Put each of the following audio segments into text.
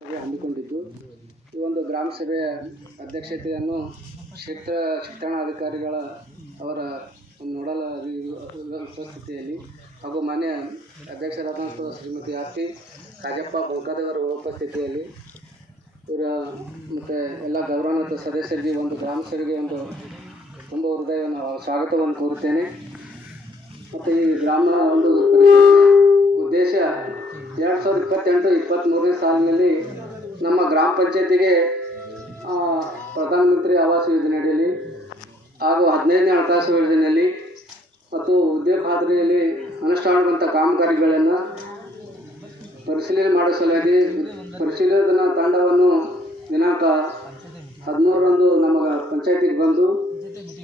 ಹಮ್ಮಿಕೊಂಡಿದ್ದು ಈ ಒಂದು ಗ್ರಾಮ ಸಭೆಯ ಅಧ್ಯಕ್ಷತೆಯನ್ನು ಕ್ಷೇತ್ರ ಶಿಕ್ಷಣಾಧಿಕಾರಿಗಳ ಅವರ ನೋಡಲ್ ಉಪಸ್ಥಿತಿಯಲ್ಲಿ ಹಾಗೂ ಮಾನ್ಯ ಅಧ್ಯಕ್ಷರಾದಂಥ ಶ್ರೀಮತಿ ಆರ್ತಿ ಕಾಜಪ್ಪ ಬೋಕಾದವರ ಉಪಸ್ಥಿತಿಯಲ್ಲಿ ಇವರ ಮತ್ತು ಎಲ್ಲ ಗೌರವಾನ್ವಿತ ಸದಸ್ಯರಿಗೆ ಒಂದು ಗ್ರಾಮ ಸಭೆಗೆ ಒಂದು ತುಂಬ ಹೃದಯವನ್ನು ಸ್ವಾಗತವನ್ನು ಕೋರುತ್ತೇನೆ. ಮತ್ತು ಈ ಗ್ರಾಮದ ಒಂದು ಉದ್ದೇಶ 2028-23 ಸಾಲಿನಲ್ಲಿ ನಮ್ಮ ಗ್ರಾಮ ಪಂಚಾಯತಿಗೆ ಪ್ರಧಾನಮಂತ್ರಿ ಆವಾಸ ಯೋಜನೆಯಲ್ಲಿ ಹಾಗೂ 15ನೇ ಹಣಕಾಸು ಯೋಜನೆಯಲ್ಲಿ ಮತ್ತು ಉದ್ಯೋಗ ಖಾತ್ರಿಯಲ್ಲಿ ಅನುಷ್ಠಾನಗೊಂಡ ಕಾಮಗಾರಿಗಳನ್ನು ಪರಿಶೀಲನೆ ಮಾಡಿಸಲಾಗಿ ಪರಿಶೀಲನಾ ತಂಡವನ್ನು ದಿನಾಂಕ 13ರಂದು ನಮ್ಮ ಪಂಚಾಯತಿಗೆ ಬಂದು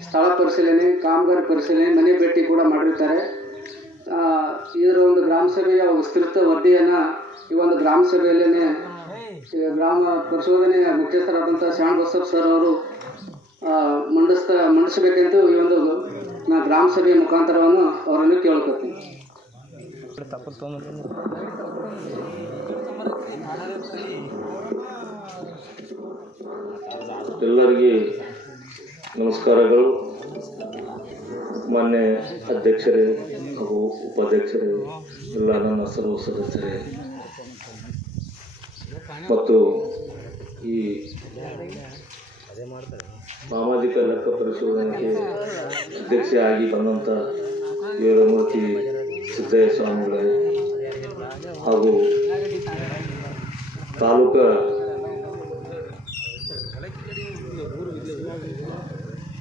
ಸ್ಥಳ ಪರಿಶೀಲನೆ, ಕಾಮಗಾರಿ ಪರಿಶೀಲನೆ, ಮನೆ ಭೇಟಿ ಕೂಡ ಮಾಡಿರ್ತಾರೆ. ಇದರ ಒಂದು ಗ್ರಾಮ ಸಭೆಯ ವಿಸ್ತೃತ ವರದಿಯನ್ನು ಈ ಒಂದು ಗ್ರಾಮ ಸಭೆಯಲ್ಲೇ ಗ್ರಾಮ ಪರಿಶೋಧನೆಯ ಮುಖ್ಯಸ್ಥರಾದಂಥ ಶರಣಬಸಪ್ಪ ಸರ್ ಅವರು ಮಂಡಿಸಬೇಕೆಂದು ಈ ಒಂದು ಗ್ರಾಮ ಸಭೆಯ ಮುಖಾಂತರವನ್ನು ಅವರನ್ನು ಕೇಳ್ಕೊತೀನಿ. ಎಲ್ಲರಿಗೆ ನಮಸ್ಕಾರಗಳು. ಮಾನ್ಯ ಅಧ್ಯಕ್ಷರೇ ಹಾಗೂ ಉಪಾಧ್ಯಕ್ಷರೇ, ಎಲ್ಲ ನನ್ನ ಸರ್ವ ಸದಸ್ಯರೇ ಮತ್ತು ಈ ಸಾಮಾಜಿಕ ಲೆಕ್ಕ ಪರಿಶೋಧನೆಗೆ ಅಧ್ಯಕ್ಷೆಯಾಗಿ ಬಂದಂಥ ವೀರಮೂರ್ತಿ ಸಿದ್ದಯ್ಯ ಸ್ವಾಮಿಗಳೇ ಹಾಗೂ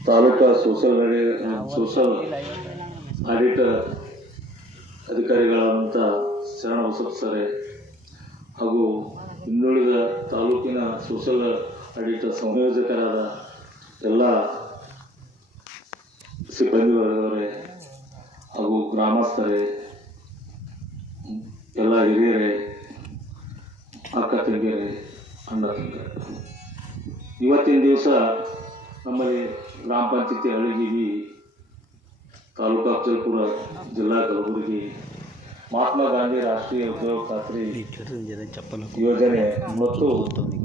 ತಾಲೂಕಾ ಸೋಷಲ್ ಆಡಿಟ್ ಅಧಿಕಾರಿಗಳಾದಂಥ ಶರಣಬಸಪ್ಪ ಸರ್ ಹಾಗೂ ಇನ್ನುಳಿದ ತಾಲೂಕಿನ ಸೋಷಲ್ ಆಡಿಟ್ ಸಂಯೋಜಕರಾದ ಎಲ್ಲ ಸಿಬ್ಬಂದಿ ವರ್ಗದವರೇ ಹಾಗೂ ಗ್ರಾಮಸ್ಥರೇ, ಎಲ್ಲ ಹಿರಿಯರೇ, ಅಕ್ಕ ತಂಗಿಯರೇ, ಅಣ್ಣ ತಂಗಿಯರೇ, ಇವತ್ತಿನ ದಿವಸ ನಮ್ಮಲ್ಲಿ ಗ್ರಾಮ ಪಂಚಾಯತಿ ಹಳ್ಳಿಗಿವಿ ತಾಲೂಕು ಅಫಜಲ್ಪುರ, ಜಿಲ್ಲಾ ಕಲಬುರಗಿ ಮಹಾತ್ಮ ಗಾಂಧಿ ರಾಷ್ಟ್ರೀಯ ಉದ್ಯೋಗ ಖಾತ್ರಿ ಯೋಜನೆ ಮತ್ತು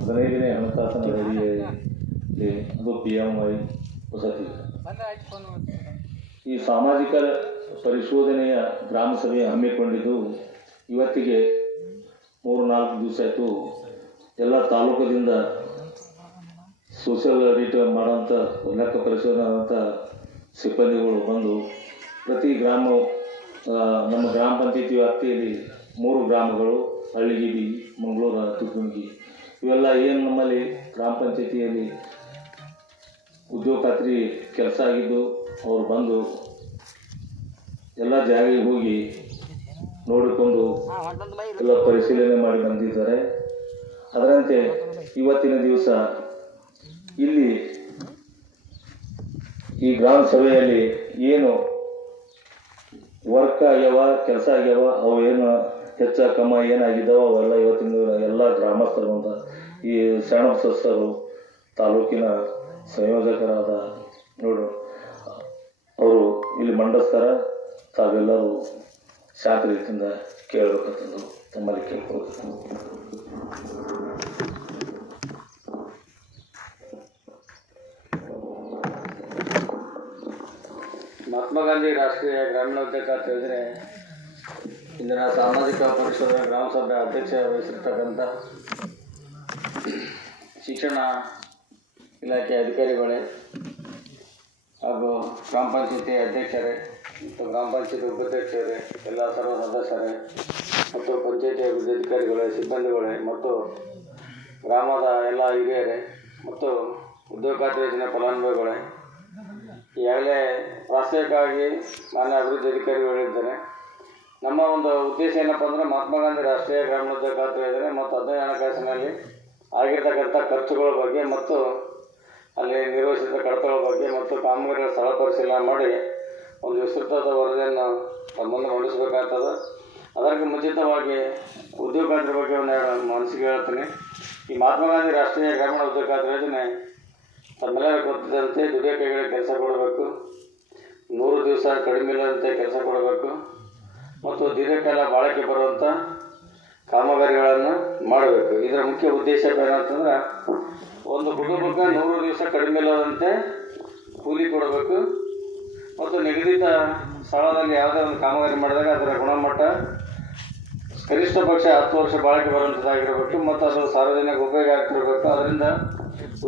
15ನೇ ಹಣಕಾಸಿನ ಅಡಿಯಲ್ಲಿ ಅದು PMY ವಸತಿ. ಈ ಸಾಮಾಜಿಕ ಪರಿಶೋಧನೆಯ ಗ್ರಾಮ ಸಭೆ ಹಮ್ಮಿಕೊಂಡಿದ್ದು ಇವತ್ತಿಗೆ 3-4 ದಿವಸ ಆಯಿತು. ಎಲ್ಲ ತಾಲೂಕದಿಂದ ಸೋಷಲ್ ಆಡಿಟ್ ಮಾಡೋಂಥ ಲೆಕ್ಕ ಪರಿಶೋಧನೆ ಆದಂಥ ಸಿಬ್ಬಂದಿಗಳು ಬಂದು ಪ್ರತಿ ನಮ್ಮ ಗ್ರಾಮ ಪಂಚಾಯತಿ ವ್ಯಾಪ್ತಿಯಲ್ಲಿ 3 ಗ್ರಾಮಗಳು ಹಳ್ಳಿಗಿವಿ, ಮಂಗಳೂರು, ತುಗುಂಗಿ ಇವೆಲ್ಲ ಏನು ನಮ್ಮಲ್ಲಿ ಗ್ರಾಮ ಪಂಚಾಯತಿಯಲ್ಲಿ ಉದ್ಯೋಗ ಖಾತ್ರಿ ಕೆಲಸ ಆಗಿದ್ದು ಅವರು ಬಂದು ಎಲ್ಲ ಜಾಗಕ್ಕೆ ಹೋಗಿ ನೋಡಿಕೊಂಡು ಎಲ್ಲ ಪರಿಶೀಲನೆ ಮಾಡಿ ಬಂದಿದ್ದಾರೆ. ಅದರಂತೆ ಇವತ್ತಿನ ದಿವಸ ಇಲ್ಲಿ ಈ ಗ್ರಾಮ ಸಭೆಯಲ್ಲಿ ಏನು ವರ್ಕ್ ಆಗ್ಯಾವ, ಕೆಲಸ ಆಗ್ಯಾವ, ಅವು ಏನು ಹೆಚ್ಚ ಕಮ್ಮ ಏನಾಗಿದ್ದಾವ ಅವೆಲ್ಲ ಇವತ್ತಿನ ಎಲ್ಲ ಗ್ರಾಮಸ್ಥರು ಅಂತ ಈ ಶರಣಬಸಪ್ಪರು ತಾಲೂಕಿನ ಸಂಯೋಜಕರಾದ ಅವರು ಇಲ್ಲಿ ಮಂಡಿಸ್ತಾರೆ. ತಾವೆಲ್ಲರೂ ಶಾಂತ ರೀತಿಯಿಂದ ಕೇಳಬೇಕಂತಂದು ತಮ್ಮಲ್ಲಿ ಕೇಳ್ಕೊಳ್ಬೇಕು. ಮಹಾತ್ಮ ಗಾಂಧಿ ರಾಷ್ಟ್ರೀಯ ಗ್ರಾಮೀಣ ಉದ್ಯೋಗ ಖಾತ್ರಿ ಯೋಜನೆ ಇಂದಿನ ಸಾಮಾಜಿಕ ಪರಿಶೋಧನಾ ಗ್ರಾಮ ಸಭೆ ಅಧ್ಯಕ್ಷ ವಹಿಸಿರ್ತಕ್ಕಂಥ ಶಿಕ್ಷಣ ಇಲಾಖೆ ಅಧಿಕಾರಿಗಳೇ ಹಾಗೂ ಗ್ರಾಮ ಪಂಚಾಯತಿ ಅಧ್ಯಕ್ಷರೇ ಮತ್ತು ಗ್ರಾಮ ಪಂಚಾಯತಿ ಉಪಾಧ್ಯಕ್ಷರೇ, ಎಲ್ಲ ಸರ್ವ ಸದಸ್ಯರೇ ಮತ್ತು ಪಂಚಾಯತಿ ಅಭಿವೃದ್ಧಿ ಅಧಿಕಾರಿಗಳೇ, ಸಿಬ್ಬಂದಿಗಳೇ ಮತ್ತು ಗ್ರಾಮದ ಎಲ್ಲ ಹಿರಿಯರೇ ಮತ್ತು ಉದ್ಯೋಗ ಖಾತ್ರಿ ಯೋಜನೆ ಫಲಾನುಭವಿಗಳೇ, ಈಗಾಗಲೇ ವಾಸ್ತವಿಕವಾಗಿ ಮಾನ್ಯ ಅಭಿವೃದ್ಧಿ ಅಧಿಕಾರಿಗಳು ಹೇಳಿದ್ದಾರೆ. ನಮ್ಮ ಒಂದು ಉದ್ದೇಶ ಏನಪ್ಪ ಅಂದರೆ ಮಹಾತ್ಮ ಗಾಂಧಿ ರಾಷ್ಟ್ರೀಯ ಗ್ರಾಮೀಣ ಉದ್ಯೋಗ ಖಾತ್ರಿ ಯೋಜನೆ ಮತ್ತು 15ನೇ ಹಣಕಾಸಿನಲ್ಲಿ ಆಗಿರ್ತಕ್ಕಂಥ ಖರ್ಚುಗಳ ಬಗ್ಗೆ ಮತ್ತು ಅಲ್ಲಿ ನಿರ್ವಹಿಸಿದ ಕಡತಗಳ ಬಗ್ಗೆ ಮತ್ತು ಕಾಮಗಾರಿಗಳ ಸ್ಥಳ ಪರಿಶೀಲನೆ ಮಾಡಿ ಒಂದು ವಿಸ್ತೃತವಾದ ವರದಿಯನ್ನು ಮುಂದೆ ಮಂಡಿಸಬೇಕಾಗ್ತದೆ. ಅದಕ್ಕೆ ಮುಂಚಿತವಾಗಿ ಉದ್ಯೋಗ ಖಾತ್ರಿ ಬಗ್ಗೆ ಒಂದು ಮನಸ್ಸಿಗೆ ಹೇಳ್ತೀನಿ. ಈ ಮಹಾತ್ಮ ಗಾಂಧಿ ರಾಷ್ಟ್ರೀಯ ಗ್ರಾಮೀಣ ಉದ್ಯೋಗ ಖಾತ್ರಿ ಯೋಜನೆ ತಮ್ಮೆಲ್ಲರೂ ಗೊತ್ತಿದ್ದಂತೆ ದುಡಿಯೋ ಕೈಗಳಿಗೆ ಕೆಲಸ ಕೊಡಬೇಕು, 100 ದಿವಸ ಕಡಿಮೆ ಇಲ್ಲದಂತೆ ಕೆಲಸ ಕೊಡಬೇಕು ಮತ್ತು ದೀರ್ಘಕಾಲ ಬಾಳಿಕೆ ಬರುವಂಥ ಕಾಮಗಾರಿಗಳನ್ನು ಮಾಡಬೇಕು. ಇದರ ಮುಖ್ಯ ಉದ್ದೇಶ ಏನಂತಂದ್ರೆ, ಒಂದು ಕುಟುಂಬಕ್ಕೆ 100 ದಿವಸ ಕಡಿಮೆ ಇಲ್ಲದಂತೆ ಕೂಲಿ ಕೊಡಬೇಕು ಮತ್ತು ನಿಗದಿತ ಸ್ಥಳದಲ್ಲಿ ಯಾವುದೇ ಒಂದು ಕಾಮಗಾರಿ ಮಾಡಿದಾಗ ಅದರ ಗುಣಮಟ್ಟ ಕನಿಷ್ಠ ಪಕ್ಷ 10 ವರ್ಷ ಬಾಳಿಕೆ ಬರುವಂಥದ್ದಾಗಿರಬೇಕು ಮತ್ತು ಅದು ಸಾರ್ವಜನಿಕ ಉಪಯೋಗ ಆಗ್ತಿರಬೇಕು. ಅದರಿಂದ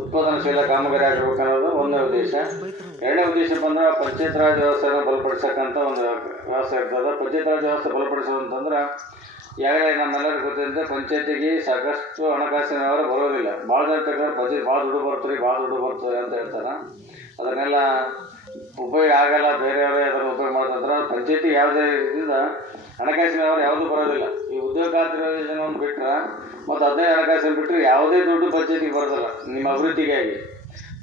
ಉತ್ಪಾದನಶೀಲ ಕಾಮಗಾರಿ ಆಗಿರ್ಬೇಕು ಅನ್ನೋದು ಒಂದನೇ ಉದ್ದೇಶ. ಎರಡನೇ ಉದ್ದೇಶ ಬಂದ್ರೆ ಪಂಚಾಯತ್ ರಾಜ್ ವ್ಯವಸ್ಥೆಯನ್ನು ಬಲಪಡಿಸಕ್ಕಂಥ ಒಂದು ವ್ಯವಸ್ಥೆ ಇರ್ತದೆ. ಪಂಚಾಯತ್ ರಾಜ್ ವ್ಯವಸ್ಥೆ ಬಲಪಡಿಸೋದಂತಂದ್ರೆ, ಈಗಾಗಲೇ ನಮ್ಮೆಲ್ಲರಿಗೂ ಗೊತ್ತಿದ್ದಂತೆ ಪಂಚಾಯತಿಗೆ ಸಾಕಷ್ಟು ಹಣಕಾಸಿನ ವ್ಯವಹಾರ ಬರೋದಿಲ್ಲ. ಭಾಳ ಜನ ತಗೊಂಡ್ರೆ ಬಜೆಟ್ ಭಾಳ ದುಡ್ಡು ಬರ್ತದೆ ಅಂತ ಹೇಳ್ತಾರೆ. ಅದನ್ನೆಲ್ಲ ಉಪಯೋಗ ಆಗಲ್ಲ, ಬೇರೆಯವರೇ ಅದನ್ನು ಉಪಯೋಗ ಮಾಡ್ತಾರೆ. ಪಂಚಾಯತಿಗೆ ಯಾವುದೇ ರೀತಿಯಿಂದ ಹಣಕಾಸಿನ ವ್ಯವಹಾರ ಯಾವುದೂ ಬರೋದಿಲ್ಲ. ಈ ಉದ್ಯೋಗ ಖಾತ್ರಿ ಯೋಜನೆಯನ್ನು ಬಿಟ್ಟರೆ ಮತ್ತು ಅದೇ ಹಣಕಾಸಿನ ಬಿಟ್ಟರೆ ಯಾವುದೇ ದುಡ್ಡು ಪಂಚಾಯತಿಗೆ ಬರೋದಿಲ್ಲ ನಿಮ್ಮ ಅಭಿವೃದ್ಧಿಗಾಗಿ.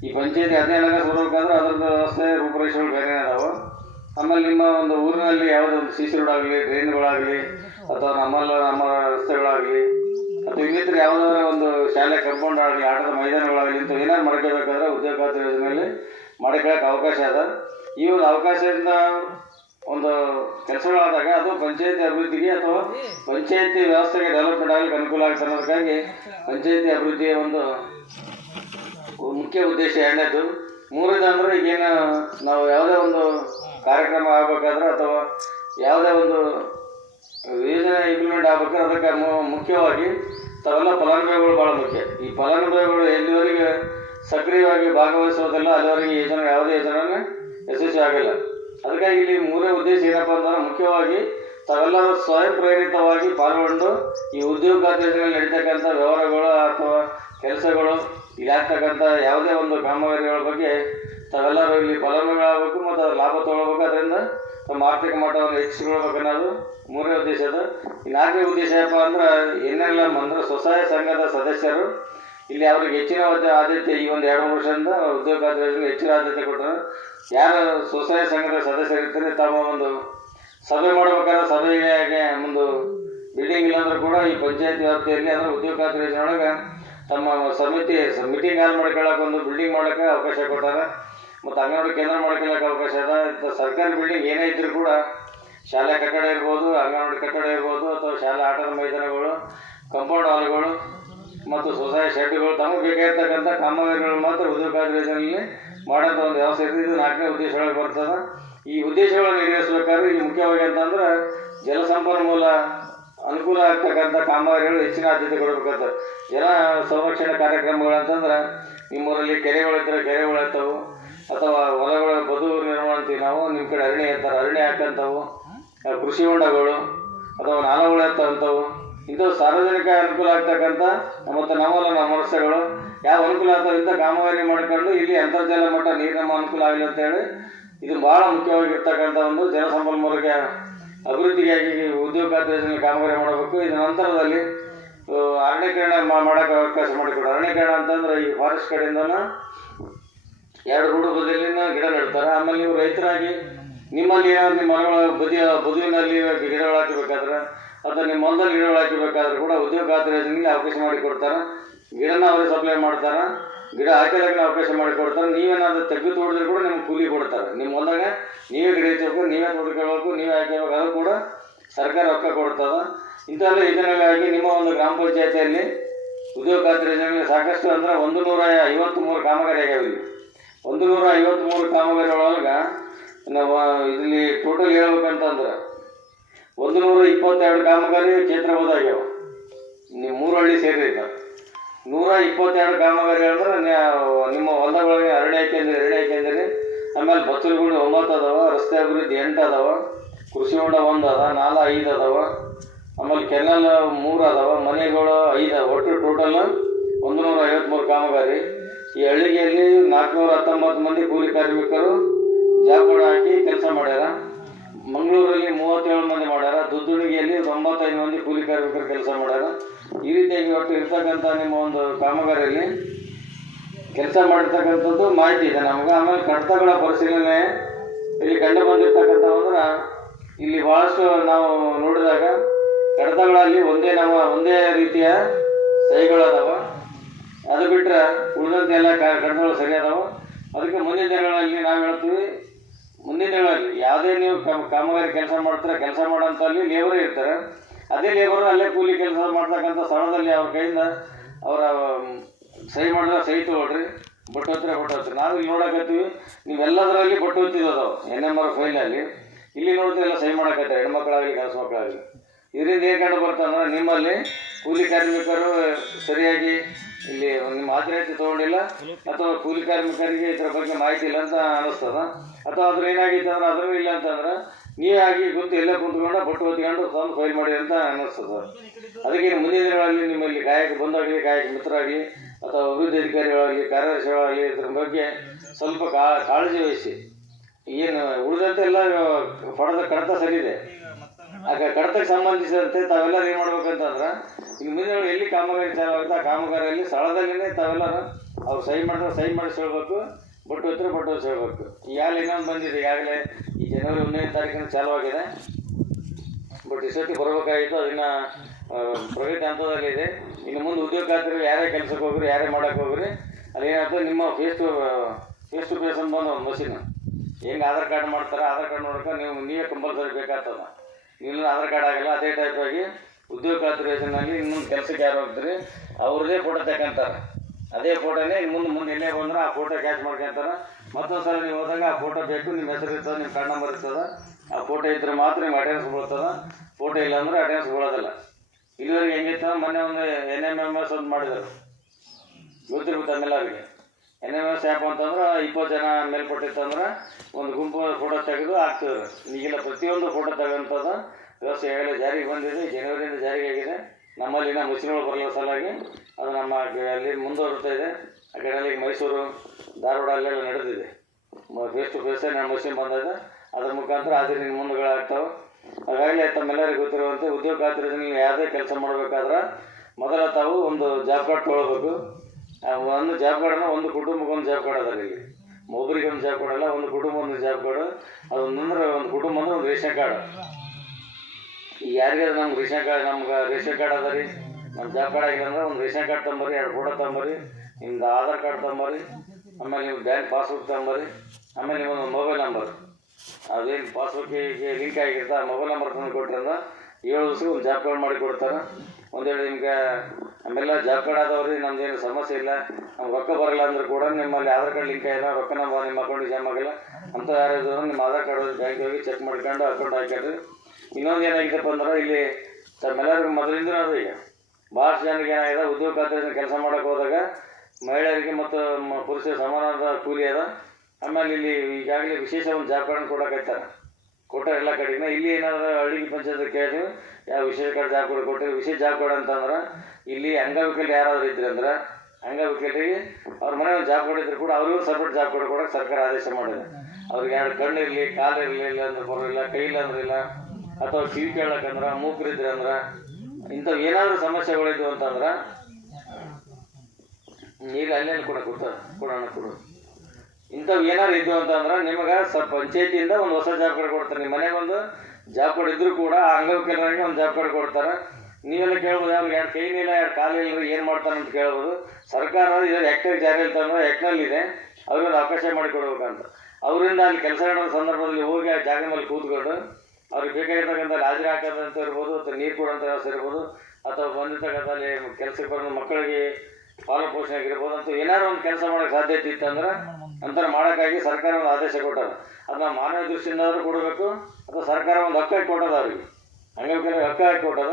ಈ ಪಂಚಾಯತಿ ಅದೇ ಹಣಕಾಸು ಬರ್ಬೇಕಂದ್ರೆ ಅದರದ್ದು ವ್ಯವಸ್ಥೆ ರೂಪುರೇಷೆಗಳು ಬೇರೆ ಅದಾವೆ. ಆಮೇಲೆ ನಿಮ್ಮ ಒಂದು ಊರಿನಲ್ಲಿ ಯಾವುದೋ ಒಂದು ಸಿ ಸಿ ರೋಡ್ ಆಗಲಿ, ಡ್ರೈನ್ಗಳಾಗಲಿ, ಅಥವಾ ನಮ್ಮ ರಸ್ತೆಗಳಾಗಲಿ, ಅಥವಾ ಇನ್ನಿತರ ಯಾವುದಾದ್ರೂ ಒಂದು ಶಾಲೆ ಕಾಂಪೌಂಡ್ ಆಗಲಿ, ಆಟದ ಮೈದಾನಗಳಾಗಲಿ, ಇಂಥ ಏನಾದ್ರು ಮಾಡ್ಕೋಬೇಕಾದ್ರೆ ಉದ್ಯೋಗ ಖಾತ್ರಿ ಯೋಜನೆಯಲ್ಲಿ ಮಾಡ್ಕೊಳ್ಳೋಕೆ ಅವಕಾಶ ಅದ. ಈ ಒಂದು ಅವಕಾಶದಿಂದ ಒಂದು ಕೆಲಸಗಳಾದಾಗ ಅದು ಪಂಚಾಯತಿ ಅಭಿವೃದ್ಧಿಗೆ ಅಥವಾ ಪಂಚಾಯತಿ ವ್ಯವಸ್ಥೆಗೆ ಡೆವಲಪ್ಮೆಂಟ್ ಆಗಲಿಕ್ಕೆ ಅನುಕೂಲ ಆಗುತ್ತೆ ಅನ್ನೋದಕ್ಕಾಗಿ ಪಂಚಾಯತಿ ಅಭಿವೃದ್ಧಿಯ ಒಂದು ಮುಖ್ಯ ಉದ್ದೇಶ. ಎರಡನೇದು. ಮೂರನೇದು ಅಂದರೆ, ಈಗೇನು ನಾವು ಯಾವುದೇ ಒಂದು ಕಾರ್ಯಕ್ರಮ ಆಗಬೇಕಾದ್ರೆ ಅಥವಾ ಯಾವುದೇ ಒಂದು ಯೋಜನೆ ಇಂಪ್ಲಿಮೆಂಟ್ ಆಗ್ಬೇಕಾದ್ರೆ ಅದಕ್ಕೆ ಮುಖ್ಯವಾಗಿ ತಾವೆಲ್ಲ ಫಲಾನುಭವಿಗಳು ಭಾಳ ಮುಖ್ಯ. ಈ ಫಲಾನುಭವಿಗಳು ಎಲ್ಲಿವರೆಗೆ ಸಕ್ರಿಯವಾಗಿ ಭಾಗವಹಿಸೋದಿಲ್ಲ ಅಲ್ಲಿವರೆಗೆ ಯಾವುದೇ ಯೋಜನೆ ಯಶಸ್ವಿ ಆಗಲ್ಲ. ಅದಕ್ಕಾಗಿ ಇಲ್ಲಿ ಮೂರೇ ಉದ್ದೇಶ ಏನಪ್ಪ ಅಂದ್ರೆ, ಮುಖ್ಯವಾಗಿ ತಾವೆಲ್ಲರೂ ಸ್ವಯಂ ಪ್ರೇರಿತವಾಗಿ ಪಾಲ್ಗೊಂಡು ಈ ಉದ್ಯೋಗ ಖಾತ್ರಿ ಯೋಜನೆಯಲ್ಲಿ ನಡೀತಕ್ಕಂಥ ವ್ಯವಹಾರಗಳು ಅಥವಾ ಕೆಲಸಗಳು, ಇಲ್ಲಿ ಆಗ್ತಕ್ಕಂಥ ಯಾವುದೇ ಒಂದು ಕಾಮಗಾರಿಗಳ ಬಗ್ಗೆ ತಾವೆಲ್ಲರೂ ಇಲ್ಲಿ ಫಲಾನುಭವಿಗಳಾಗಬೇಕು ಮತ್ತು ಅದ್ರ ಲಾಭ ತೊಗೊಳ್ಬೇಕು. ಅದರಿಂದ ತಮ್ಮ ಆರ್ಥಿಕ ಮಟ್ಟವನ್ನು ಹೆಚ್ಚಿಸ್ಕೊಳ್ಬೇಕು ಅನ್ನೋದು ಮೂರನೇ ಉದ್ದೇಶ ಅದು. ಈ ನಾಲ್ಕನೇ ಉದ್ದೇಶ ಏನಪ್ಪ ಅಂದ್ರೆ, NLM ಅಂದ್ರೆ ಸ್ವಸಹಾಯ ಸಂಘದ ಸದಸ್ಯರು ಇಲ್ಲಿ ಅವ್ರಿಗೆ ಹೆಚ್ಚಿನ ಆದ್ಯತೆ ಈ ಒಂದು 2-3 ವರ್ಷದಿಂದ ಉದ್ಯೋಗ ಖಾತ್ರಿ ಯೋಜನೆ ಹೆಚ್ಚಿನ ಆದ್ಯತೆ ಕೊಟ್ಟರು. ಯಾರು ಸ್ವಸಹಾಯ ಸಂಘದ ಸದಸ್ಯರಿರ್ತಾರೆ ತಮ್ಮ ಒಂದು ಸಭೆ ಮಾಡ್ಬೇಕಾದ್ರೆ ಸಭೆಗೆ ಒಂದು ಬಿಲ್ಡಿಂಗ್ ಇಲ್ಲಾಂದ್ರೂ ಕೂಡ ಈ ಪಂಚಾಯತ್ ವ್ಯಾಪ್ತಿಯಲ್ಲಿ ಅಂದ್ರೆ ಉದ್ಯೋಗ ಖಾತ್ರಿ ಯೋಜನೆ ಒಳಗೆ ತಮ್ಮ ಸಮಿತಿ ಮೀಟಿಂಗ್ ಹಾಲ್ ಮಾಡ್ಕೊಳ್ಳೋಕೆ ಒಂದು ಬಿಲ್ಡಿಂಗ್ ಮಾಡೋಕ್ಕೆ ಅವಕಾಶ ಕೊಟ್ಟಾರೆ ಮತ್ತು ಅಂಗನವಾಡಿ ಕೇಂದ್ರ ಮಾಡ್ಕೊಳ್ಳೋಕೆ ಅವಕಾಶ ಅದ. ಇಂಥ ಸರ್ಕಾರಿ ಬಿಲ್ಡಿಂಗ್ ಏನೇ ಇದ್ರೂ ಕೂಡ, ಶಾಲೆ ಕಟ್ಟಡ ಇರ್ಬೋದು, ಅಂಗನವಾಡಿ ಕಟ್ಟಡ ಇರ್ಬೋದು, ಅಥವಾ ಶಾಲೆ ಆಟದ ಮೈದಾನಗಳು, ಕಾಂಪೌಂಡ್ ಹಾಲ್ಗಳು ಮತ್ತು ಸ್ವಸಹಾಯ ಶೆಡ್ಗಳು, ತಮಗೆ ಬೇಕಾಗಿರ್ತಕ್ಕಂಥ ಕಾಮಗಾರಿಗಳು ಮಾತ್ರ ಉದ್ಯೋಗ ಖಾತ್ರಿ ಯೋಜನೆಯಲ್ಲಿ ಮಾಡೋಂಥ ಒಂದು ವ್ಯವಸ್ಥೆ ಇದೆ. ಇದು 4ನೇ ಉದ್ದೇಶಗಳಿಗೆ ಬರ್ತದೆ. ಈ ಉದ್ದೇಶಗಳನ್ನು ಈಡೇರಿಸಬೇಕಾದ್ರೆ ಈಗ ಮುಖ್ಯವಾಗಿ ಅಂತಂದ್ರೆ, ಜಲಸಂಪನ್ಮೂಲ ಅನುಕೂಲ ಆಗ್ತಕ್ಕಂಥ ಕಾಮಗಾರಿಗಳು ಹೆಚ್ಚಿನ ಆದ್ಯತೆ ಕೊಡಬೇಕಾಗ್ತದೆ. ಜಲ ಸಂರಕ್ಷಣೆ ಕಾರ್ಯಕ್ರಮಗಳು ಅಂತಂದ್ರೆ, ನಿಮ್ಮೂರಲ್ಲಿ ಕೆರೆಗಳಿರ್ತಾರೆ, ಕೆರೆಗಳು ಇರ್ತಾವೆ, ಅಥವಾ ಹೊಲಗಳ ಬದು ನಿರ್ಮಾಣ ಅಂತೀವಿ ನಾವು, ನಿಮ್ಮ ಕಡೆ ಅರಣ್ಯ ಇರ್ತಾರೆ, ಅರಣ್ಯ ಹಾಕಂಥವು, ಕೃಷಿ ಹೊಂಡಗಳು ಅಥವಾ ನಾಲಗಳು ಇರ್ತವಂಥವು, ಇಂಥವು ಸಾರ್ವಜನಿಕ ಅನುಕೂಲ ಆಗ್ತಕ್ಕಂಥ ಮತ್ತು ನಮ್ಮ ರಸ್ತೆಗಳು ಯಾವ ಅನುಕೂಲ ಆಗ್ತವೆ ಇಂಥ ಕಾಮಗಾರಿ ಮಾಡ್ಕೊಂಡು ಇಲ್ಲಿ ಅಂತರ್ಜಲ ಮಟ್ಟ ನೀರಿನ ಅನುಕೂಲ ಆಗಲಿ ಅಂತೇಳಿ ಇದು ಭಾಳ ಮುಖ್ಯವಾಗಿರ್ತಕ್ಕಂಥ ಒಂದು ಜಲಸಂಪನ್ಮೂಲಕ್ಕೆ ಅಭಿವೃದ್ಧಿಗಾಗಿ ಉದ್ಯೋಗ ಖಾತ್ರಿ ಯೋಜನೆ ಕಾಮಗಾರಿ ಮಾಡಬೇಕು. ಇದರ ನಂತರದಲ್ಲಿ ಅರಣ್ಯೀಕರಣ ಮಾಡೋಕ್ಕೆ ಅವಕಾಶ ಮಾಡಿಕೊಡು. ಅರಣ್ಯೀಕರಣ ಅಂತಂದ್ರೆ, ಈ ಫಾರೆಸ್ಟ್ ಕಡೆಯಿಂದನ 2 ರೋಡ್ ಬದಿಯಲ್ಲಿನ ಗಿಡ ನೆಡ್ತಾರೆ. ಆಮೇಲೆ ನೀವು ರೈತರಾಗಿ ನಿಮ್ಮಲ್ಲಿ ಏನಾದ್ರು ನಿಮ್ಮ ಮನೆಗಳ ಬದುವಿನಲ್ಲಿ ಗಿಡಗಳು ಹಾಕಬೇಕಾದ್ರೆ ಅಥವಾ ನಿಮ್ಮ ಹೊಲದಲ್ಲಿ ಗಿಡಗಳು ಹಾಕಬೇಕಾದ್ರೆ ಕೂಡ ಉದ್ಯೋಗ ಖಾತ್ರಿ ಯೋಜನೆಯಲ್ಲಿ ಅವಕಾಶ ಮಾಡಿಕೊಡ್ತಾರೆ. ಗಿಡನ ಅವರೇ ಸಪ್ಲೈ ಮಾಡ್ತಾರೆ, ಗಿಡ ಹಾಕಿದಾಗ ಅವಕಾಶ ಮಾಡಿಕೊಡ್ತಾರೆ. ನೀವೇನಾದ್ರೂ ತೆಗೆದು ತೋಡಿದ್ರೆ ಕೂಡ ನಿಮ್ಗೆ ಕೂಲಿ ಕೊಡ್ತಾರೆ. ನಿಮ್ಮ ಹೊಲದಾಗ ನೀವೇ ಗಿಡ ಹಚ್ಚಬೇಕು, ನೀವೇ ತೋಡ್ಕೊಳ್ಬೇಕು, ನೀವೇ ಹಾಕಬೇಕು, ಅದು ಕೂಡ ಸರ್ಕಾರ ರೊಕ್ಕ ಕೊಡ್ತದೆ. ಇಂಥೆಲ್ಲ ಯೋಜನೆಗಾಗಿ ನಿಮ್ಮ ಒಂದು ಗ್ರಾಮ ಪಂಚಾಯತಿಯಲ್ಲಿ ಉದ್ಯೋಗ ಖಾತ್ರಿ ಯೋಜನೆಯಲ್ಲಿ ಸಾಕಷ್ಟು ಅಂದ್ರೆ 153 ಕಾಮಗಾರಿ ಆಗ್ಯಾವ. ಇಲ್ಲಿ 153 ಕಾಮಗಾರಿ ಒಳಗೆ ನಾವು ಇಲ್ಲಿ ಟೋಟಲ್ ಹೇಳ್ಬೇಕಂತಂದ್ರೆ 122 ಕಾಮಗಾರಿ ಕ್ಷೇತ್ರಬೋಧಾಗ್ಯಾವ. ನೀವು 3 ಹಳ್ಳಿ ಸೇರಿದ 122 ಕಾಮಗಾರಿ ಅಂದ್ರೆ ನಿಮ್ಮ ಹೊಲದೊಳಗೆ ಅರಣ್ಯ ಹಾಕ್ಯಂದಿರಿ. ಆಮೇಲೆ ಬಚ್ಚಲುಗಳು 9 ಅದಾವ, ರಸ್ತೆ ಅಭಿವೃದ್ಧಿ 8 ಅದಾವ, ಕೃಷಿ ಹೊಂಡ 1 ಅದ, ನಾಲ 5 ಅದಾವ, ಆಮೇಲೆ ಕೆನಲ್ 3 ಅದಾವ, ಮನೆಗಳು 5 ಅದಾವ. ಒಟ್ಟು ಟೋಟಲ್ 153 ಕಾಮಗಾರಿ. ಈ ಹಳ್ಳಿಗೆಯಲ್ಲಿ 419 ಮಂದಿ ಕೂಲಿ ಕಾರ್ಮಿಕರು ಜಾಬ್ ಹಾಕಿ ಕೆಲಸ ಮಾಡ್ಯಾರ. ಮಂಗಳೂರಲ್ಲಿ 37 ಮಂದಿ ಮಾಡ್ಯಾರ. ದುದ್ದುಣಿಗೆಯಲ್ಲಿ 95 ಮಂದಿ ಕೂಲಿ ಕಾರ್ಮಿಕರು ಕೆಲಸ ಮಾಡ್ಯಾರ. ಈ ರೀತಿಯಾಗಿ ಒಟ್ಟು ಇರ್ತಕ್ಕಂಥ ನಿಮ್ಮ ಒಂದು ಕಾಮಗಾರಿಯಲ್ಲಿ ಕೆಲಸ ಮಾಡಿರ್ತಕ್ಕಂಥದ್ದು ಮಾಹಿತಿ ಇದೆ ನಮ್ಗೆ. ಆಮೇಲೆ ಕಡತಗಳ ಪರಿಶೀಲನೆ ಇಲ್ಲಿ ಕಂಡು ಬಂದಿರ್ತಕ್ಕಂಥ ಅಂದ್ರೆ, ಇಲ್ಲಿ ಭಾಳಷ್ಟು ನಾವು ನೋಡಿದಾಗ ಕಡತಗಳಲ್ಲಿ ಒಂದೇ ರೀತಿಯ ಸಹಿಗಳದಾವ. ಅದು ಬಿಟ್ಟರೆ ಉಳಿದಂತೆ ಎಲ್ಲ ಕಡತಗಳು ಸರಿ ಅದಾವ. ಅದಕ್ಕೆ ಮುಂದಿನ ದಿನಗಳಲ್ಲಿ ನಾವು ಹೇಳ್ತೀವಿ, ಮುಂದಿನ ದಿನಗಳಲ್ಲಿ ಯಾವುದೇ ನೀವು ಕಾಮಗಾರಿ ಕೆಲಸ ಮಾಡ್ತಾರೆ, ಕೆಲಸ ಮಾಡೋಂಥಲ್ಲಿ ಲೇಬರೇ ಇರ್ತಾರೆ. ಅದೇ ಲೇಬರು ಅಲ್ಲೇ ಕೂಲಿ ಕೆಲಸ ಮಾಡ್ತಕ್ಕಂಥ ಸ್ಥಳದಲ್ಲಿ ಅವ್ರ ಕೈಯಿಂದ ಅವರ ಸಹಿ ಮಾಡಿದ್ರೆ ಸಹಿ ತೊಗೊಳ್ರಿ, ಬಟ್ಟು ಹೋಗ್ತೀರಿ. ನಾವು ಇಲ್ಲಿ ನೋಡಕತ್ತೀವಿ, ನೀವೆಲ್ಲದರಲ್ಲಿ ಬಟ್ಟು ಹೋಗ್ತಿದ್ದವು NMR ಫೈಲಲ್ಲಿ. ಇಲ್ಲಿ ನೋಡಿದ್ರೆ ಎಲ್ಲ ಸಹಿ ಮಾಡಕತ್ತಾರೆ, ಹೆಣ್ಮಕ್ಳಾಗಲಿ ಗಂಡಸು ಮಕ್ಕಳಾಗಲಿ. ಇದರಿಂದ ಏನು ಕಂಡು ಬರ್ತಂದ್ರೆ ನಿಮ್ಮಲ್ಲಿ ಕೂಲಿ ಕಾರ್ಮಿಕರು ಸರಿಯಾಗಿ ಇಲ್ಲಿ ನಿಮ್ಮ ಹಾಜರಾತಿ ತೊಗೊಂಡಿಲ್ಲ, ಅಥವಾ ಕೂಲಿ ಕಾರ್ಮಿಕರಿಗೆ ಇದರ ಬಗ್ಗೆ ಮಾಹಿತಿ ಇಲ್ಲ ಅಂತ ಅನ್ನಿಸ್ತದ. ಅಥವಾ ಅದ್ರ ಏನಾಗಿತ್ತು ಅಂದ್ರೆ ಅದ್ರೂ ಇಲ್ಲ ಅಂತಂದ್ರೆ ನೀವೇ ಆಗಿ ಕುಂತು ಎಲ್ಲ ಕುಂತ್ಕೊಂಡು ಬಟ್ಟು ಹೊತ್ಕೊಂಡು ತಂದು ಫೈಲ್ ಮಾಡಿ ಅಂತ ಅನ್ನಿಸ್ತದೆ. ಅದಕ್ಕೆ ಮುಂದಿನ ದಿನಗಳಲ್ಲಿ ನಿಮ್ಮಲ್ಲಿ ಕಾಯಕ ಬಂದಾಗಲಿ, ಕಾಯಕ ಮಿತ್ರರಾಗಲಿ, ಅಥವಾ ಅಭಿವೃದ್ಧಿ ಅಧಿಕಾರಿಗಳಾಗಲಿ, ಕಾರ್ಯದರ್ಶಿಗಳಾಗಲಿ ಇದ್ರ ಬಗ್ಗೆ ಸ್ವಲ್ಪ ಕಾಳಜಿ ವಹಿಸಿ. ಏನು ಉಳಿದಂತೆ ಎಲ್ಲ ಕಡತ ಸರಿ ಇದೆ, ಆಗ ಕಡತಕ್ಕೆ ಸಂಬಂಧಿಸಿದಂತೆ ತಾವೆಲ್ಲ ಏನು ಮಾಡ್ಬೇಕಂತಂದ್ರೆ ಈಗ ಮುಂದೆ ಎಲ್ಲಿ ಕಾಮಗಾರಿ ಚಾಲು ಆಗುತ್ತೆ ಆ ಕಾಮಗಾರಿಯಲ್ಲಿ ಸ್ಥಳದಲ್ಲೇ ತಾವೆಲ್ಲರೂ ಅವ್ರು ಸಹಿ ಮಾಡಿಸಿ ಹೇಳ್ಬೇಕು, ಬಟ್ಟು ಹೇಳ್ಬೇಕು. ಈಗಾಗಲೇ ಇನ್ನೊಂದು ಬಂದಿದೆ, ಈಗಾಗಲೇ ಈ ಜನವರಿ 1ನೇ ತಾರೀಕಿನ ಚಾಲು ಆಗಿದೆ. ಬಟ್ ಇಷ್ಟೊತ್ತಿ ಬರಬೇಕಾಗಿತ್ತು, ಅದನ್ನು ಪ್ರಗತಿ ಹಂತದಲ್ಲಿದೆ. ಇನ್ನು ಮುಂದೆ ಉದ್ಯೋಗ ಖಾತ್ರಿ ಯಾರೇ ಕೆಲಸಕ್ಕೆ ಹೋಗ್ರಿ, ಯಾರೇ ಮಾಡೋಕ್ಕೆ ಹೋಗ್ರಿ, ಅದೇನಾಗ್ತದೆ ನಿಮ್ಮ ಫೇಸ್ ಟು ಫೇಸ್ ಅಂತ ಬಂದು ಒಂದು ಮಷೀನ್ ಹೆಂಗೆ ಆಧಾರ್ ಕಾರ್ಡ್ ಮಾಡ್ತಾರೆ, ಆಧಾರ್ ಕಾರ್ಡ್ ನೋಡೋಕೆ ನೀವೇ ಕಂಪಲ್ಸರಿ ಬೇಕಾಗ್ತದ. ಇಲ್ಲ ಆಧಾರ್ ಕಾರ್ಡ್ ಆಗಲ್ಲ. ಅದೇ ಟೈಪ್ ಆಗಿ ಉದ್ಯೋಗ ಖಾತ್ರಿ ಯೋಜನೆಯಲ್ಲಿ ಇನ್ನೊಂದು ಕೆಲಸಕ್ಕೆ ಯಾರು ಹೋಗ್ತೀರಿ ಅವ್ರದ್ದೇ ಫೋಟೋ ತಗೊಂತಾರೆ. ಅದೇ ಫೋಟೋನೇ ಮುಂದೆ ಎಲ್ಲೇ ಬಂದ್ರೆ ಆ ಫೋಟೋ ಕ್ಯಾಚ್ ಮಾಡ್ಕೊಂತಾರೆ. ಮತ್ತೊಂದು ಸಲ ನೀವು ಹೋದಾಗ ಆ ಫೋಟೋ ಬೇಕು, ನಿಮ್ಮ ಹೆಸರು ಇರ್ತದೆ, ನಿಮ್ಮ ಕಾರ್ಡ್ ನಂಬರ್ ಇರ್ತದೆ. ಆ ಫೋಟೋ ಇದ್ರೆ ಮಾತ್ರ ನಿಮ್ಗೆ ಅಟೆಂಡೆನ್ಸ್ ಬೀಳ್ತದೆ, ಫೋಟೋ ಇಲ್ಲ ಅಂದ್ರೆ ಅಟೆಂಡೆನ್ಸ್ ಬೀಳೋದಿಲ್ಲ. ಇಲ್ಲಿವರೆಗೆ ಹೆಂಗಿತ್ತು, ಮೊನ್ನೆ ಒಂದು NMMS ಒಂದು ಮಾಡಿದರು, ಗೊತ್ತಿರ್ಬೇಕು ತಮ್ಮೆಲ್ಲರಿಗೆ. NMMS ಆ್ಯಪ್ ಅಂತಂದ್ರೆ 20 ಜನ ಮೇಲ್ಪಟ್ಟಿತ್ತಂದ್ರೆ ಒಂದು ಗುಂಪು ಫೋಟೋ ತೆಗೆದು ಹಾಕ್ತಿದ್ರು. ಈಗೆಲ್ಲ ಪ್ರತಿಯೊಂದು ಫೋಟೋ ತೆಗೋಂಥದ್ದು ವ್ಯವಸ್ಥೆ ಈಗಾಗಲೇ ಜಾರಿಗೆ ಬಂದಿದೆ, ಜನವರಿಯಿಂದ ಜಾರಿಗೆ ಆಗಿದೆ. ನಮ್ಮಲ್ಲಿ ಇನ್ನೂ ಮಷಿನ್ಗಳು ಬರಲ್ಲ ಸಲಾಗಿ ಅದು ನಮ್ಮ ಅಲ್ಲಿ ಮುಂದುವರಿತಾ ಇದೆ. ಆ ಕಡೆ ಮೈಸೂರು, ಧಾರವಾಡ ಅಲ್ಲೆಲ್ಲ ನಡೆದಿದೆ. ಫೇಸ್ ಟು ಫೇಸೇ ನಮ್ಮ ಮಷಿನ್ ಬಂದಿದೆ. ಅದ್ರ ಮುಖಾಂತರ ಅದೇ ನಿಮ್ಮ ಮುಂದುಗಳಾಗ್ತಾವೆ. ಹಾಗಾಗಿ ತಮ್ಮೆಲ್ಲರಿಗೂ ಗೊತ್ತಿರುವಂತೆ ಉದ್ಯೋಗ ಖಾತ್ರಿ ಯೋಜನೆಯಲ್ಲಿ ಯಾವುದೇ ಕೆಲಸ ಮಾಡಬೇಕಾದ್ರೆ ಮೊದಲ ತಾವು ಒಂದು ಜಾಬ್ ಕಾರ್ಡ್ ತೊಗೊಳ್ಬೇಕು. ಒಂದು ಜಾಬ್ ಕಾರ್ಡನ್ನು ಒಂದು ಕುಟುಂಬಕ್ಕೆ ಒಂದು ಜಾಬ್ ಕಾರ್ಡ್ ಅದ. ಇಲ್ಲಿ ಒಬ್ಬರಿಗೆ ಒಂದು ಜಾಬ್ ಕಾರ್ಡ್ ಅಲ್ಲ, ಒಂದು ಕುಟುಂಬ ಒಂದು ಜಾಬ್ ಕಾರ್ಡ್. ಅದೊಂದಂದ್ರೆ ಒಂದು ಕುಟುಂಬ ಅಂದ್ರೆ ಒಂದು ರೇಷನ್ ಕಾರ್ಡ್. ಈಗ ಯಾರಿಗೆ ನಮ್ಗೆ ರೇಷನ್ ಕಾರ್ಡ್ ಅದ ರೀ, ನಮ್ಮ ಜಾಬ್ ಕಾರ್ಡ್ ಆಗಿಲ್ಲ ಅಂದ್ರೆ ಒಂದು ರೇಷನ್ ಕಾರ್ಡ್ ತೊಂಬರಿ, 2 ಫೋಟೋ ತೊಂಬರಿ, ನಿಮ್ದು ಆಧಾರ್ ಕಾರ್ಡ್ ತೊಂಬರಿ, ಆಮೇಲೆ ನೀವು ಬ್ಯಾಂಕ್ ಪಾಸ್ಬುಕ್ ತೊಂಬರಿ, ಆಮೇಲೆ ನಿಮ್ಮೊಂದು ಮೊಬೈಲ್ ನಂಬರ್, ಅದೇನು ಪಾಸ್ಬುಕ್ಕಿಗೆ ಲಿಂಕ್ ಆಗಿರುತ್ತೆ ಆ ಮೊಬೈಲ್ ನಂಬರ್ ತಂದು ಕೊಟ್ಟರೆ ಅಂದ್ರೆ 7 ದಿವಸಕ್ಕೆ ಒಂದು ಜಾಬ್ ಕಾರ್ಡ್ ಮಾಡಿ ಕೊಡ್ತಾರೆ. ಒಂದೇಳಿ ನಿಮ್ಗೆ ಆಮೇಲೆ ಜಾಬ್ ಕಾರ್ಡ್ ಆದವ್ರಿಗೆ ನಮ್ದೇನು ಸಮಸ್ಯೆ ಇಲ್ಲ, ನಮ್ಗೆ ರೊಕ್ಕ ಬರಲ್ಲ ಅಂದ್ರೆ ಕೂಡ ನಿಮ್ಮಲ್ಲಿ ಆಧಾರ್ ಕಾರ್ಡ್ ಲಿಂಕ್ ಆಗಿಲ್ಲ, ರೊಕ್ಕ ನಿಮ್ಮ ಅಕೌಂಟಿಗೆ ಜಮಾ ಆಗಿಲ್ಲ ಅಂತ ಯಾರಿದ್ರು ನಿಮ್ಮ ಆಧಾರ್ ಕಾರ್ಡ್ ಬ್ಯಾಂಕ್ ಹೋಗಿ ಚೆಕ್ ಮಾಡ್ಕೊಂಡು ಅಕೌಂಟ್ ಹಾಕಿರಿ. ಇನ್ನೊಂದು ಏನಾಗಿತ್ತಪ್ಪ ಅಂದ್ರೆ ಇಲ್ಲಿ ತಮ್ಮೆಲ್ಲರಿಗೂ ಮೊದಲಿಂದ ಅದು ಈಗ ಭಾಳಷ್ಟು ಜನರಿಗೆ ಏನಾಗಿದೆ, ಉದ್ಯೋಗ ಖಾತ್ರಿ ಕೆಲಸ ಮಾಡೋಕೆ ಹೋದಾಗ ಮಹಿಳೆಯರಿಗೆ ಮತ್ತು ಪುರುಷರ ಸಮಾನದ ಕೂಲಿ ಅದ. ಆಮೇಲೆ ಇಲ್ಲಿ ಈಗಾಗಲೇ ವಿಶೇಷ ಒಂದು ಜಾಬ್ ಕಾರ್ಡ್ ಕೊಡೋಕೈತಾರೆ, ಕೊಟ್ಟಾರೆ ಎಲ್ಲ ಕಡೆಗಿನ. ಇಲ್ಲಿ ಏನಾದ್ರು ಹಳ್ಳಿಗೆ ಪಂಚಾಯತ್ ಕೇಳಿದ್ವಿ ಯಾವ ವಿಶೇಷ ಕಾರ್ಡ್ ಜಾಬ್ ಕಾರ್ಡ್ ಕೊಟ್ಟಿರಿ. ವಿಶೇಷ ಜಾಬ್ ಕಾರ್ಡ್ ಅಂತಂದ್ರೆ ಇಲ್ಲಿ ಅಂಗವಿಕಲ ಯಾರಾದ್ರು ಇದ್ರಿ ಅಂದ್ರೆ ಅಂಗವಿಕಲರಿಗೆ ಅವ್ರ ಮನೆ ಒಂದು ಜಾಬ್ ಕಾರ್ಡ್ ಇದ್ರು ಕೂಡ ಅವ್ರಿಗೂ ಸಪ್ರೇಟ್ ಜಾಬ್ ಕಾರ್ಡ್ ಕೊಡೋಕೆ ಸರ್ಕಾರ ಆದೇಶ ಮಾಡಿದೆ. ಅವ್ರಿಗೆ 2 ಕಣ್ಣು ಇರಲಿ, ಕಾಲು ಇರಲಿಲ್ಲ ಅಂದ್ರೆ ಬರೋಲ್ಲ, ಕೈಲಿ ಅಂದ್ರೆ ಇಲ್ಲ, ಅಥವಾ ಕಿವಿ ಕೇಳಕ್ಕಂದ್ರೆ, ಮೂಕರಿದ್ರಿ ಅಂದ್ರೆ, ಇಂಥವು ಏನಾದರೂ ಸಮಸ್ಯೆಗಳಿದ್ವು ಅಂತಂದ್ರೆ ಈಗ ಅಲ್ಲೆಲ್ಲಿ ಕೊಡೋಣ. ಇಂಥವು ಏನಾದ್ರು ಇದ್ವು ಅಂತಂದ್ರೆ ನಿಮಗೆ ಪಂಚಾಯತಿಯಿಂದ ಒಂದು ಹೊಸ ಜಾಬ್ ಕಾರ್ಡ್ ಕೊಡ್ತಾರೆ. ನಿಮ್ಮ ಮನೆಗೆ ಒಂದು ಜಾಬ್ ಕಾರ್ಡ್ ಇದ್ರೂ ಕೂಡ ಆ ಅಂಗವಿಕಲರಿಗೆ ಒಂದು ಜಾಬ್ ಕಾರ್ಡ್ ಕೊಡ್ತಾರೆ. ನೀವೆಲ್ಲ ಕೇಳ್ಬೋದು, ಅವ್ರಿಗೆ 2 ಕೈನಿಲ್ಲ 2 ಕಾಲಿಲ್ಲ ಏನು ಮಾಡ್ತಾನೆ ಅಂತ ಕೇಳ್ಬೋದು. ಸರ್ಕಾರ ಇದು ಆ್ಯಕ್ಟಾಗಿ ಜಾರಿ ಅಂತಂದ್ರೆ ಆ್ಯಕ್ಟ್ನಲ್ಲಿದೆ, ಅವ್ರಿಗೊಂದು ಅವಕಾಶ ಮಾಡಿಕೊಡ್ಬೇಕಂತ. ಅವರಿಂದ ಅಲ್ಲಿ ಕೆಲಸ ಮಾಡೋ ಸಂದರ್ಭದಲ್ಲಿ ಹೋಗಿ ಆ ಜಾಗ ಮೇಲೆ ಕೂತ್ಕೊಂಡು ಅವ್ರಿಗೆ ಬೇಕಾಗಿರ್ತಕ್ಕಂಥ ಹಾಜರಿ ಹಾಕೋದಂತ ಇರ್ಬೋದು, ಅಥವಾ ನೀರು ಕೊಡೋಂಥ ವ್ಯವಸ್ಥೆ ಇರ್ಬೋದು, ಅಥವಾ ಬಂದಿರ್ತಕ್ಕಂಥ ಅಲ್ಲಿ ಕೆಲಸಕ್ಕೆ ಬರೋ ಮಕ್ಕಳಿಗೆ ಪಾಲನೆ ಪೋಷಣೆ ಆಗಿರ್ಬೋದು ಅಂತ ಏನಾದ್ರು ಒಂದು ಕೆಲಸ ಮಾಡೋಕ್ಕೆ ಸಾಧ್ಯತೆ ಇತ್ತಂದ್ರೆ ಅಂತರ ಮಾಡೋಕ್ಕಾಗಿ ಸರ್ಕಾರ ಒಂದು ಆದೇಶ ಕೊಟ್ಟದ. ಅದನ್ನ ಮಾನವ ದೃಷ್ಟಿಯಿಂದಾದರೂ ಕೊಡಬೇಕು, ಅಥವಾ ಸರ್ಕಾರ ಒಂದು ಹಕ್ಕಾಗಿ ಕೊಟ್ಟದ ಅವ್ರಿಗೆ, ಅಂಗವಿಕಲರಿಗೆ ಹಕ್ಕಾಗಿ ಕೊಟ್ಟದ.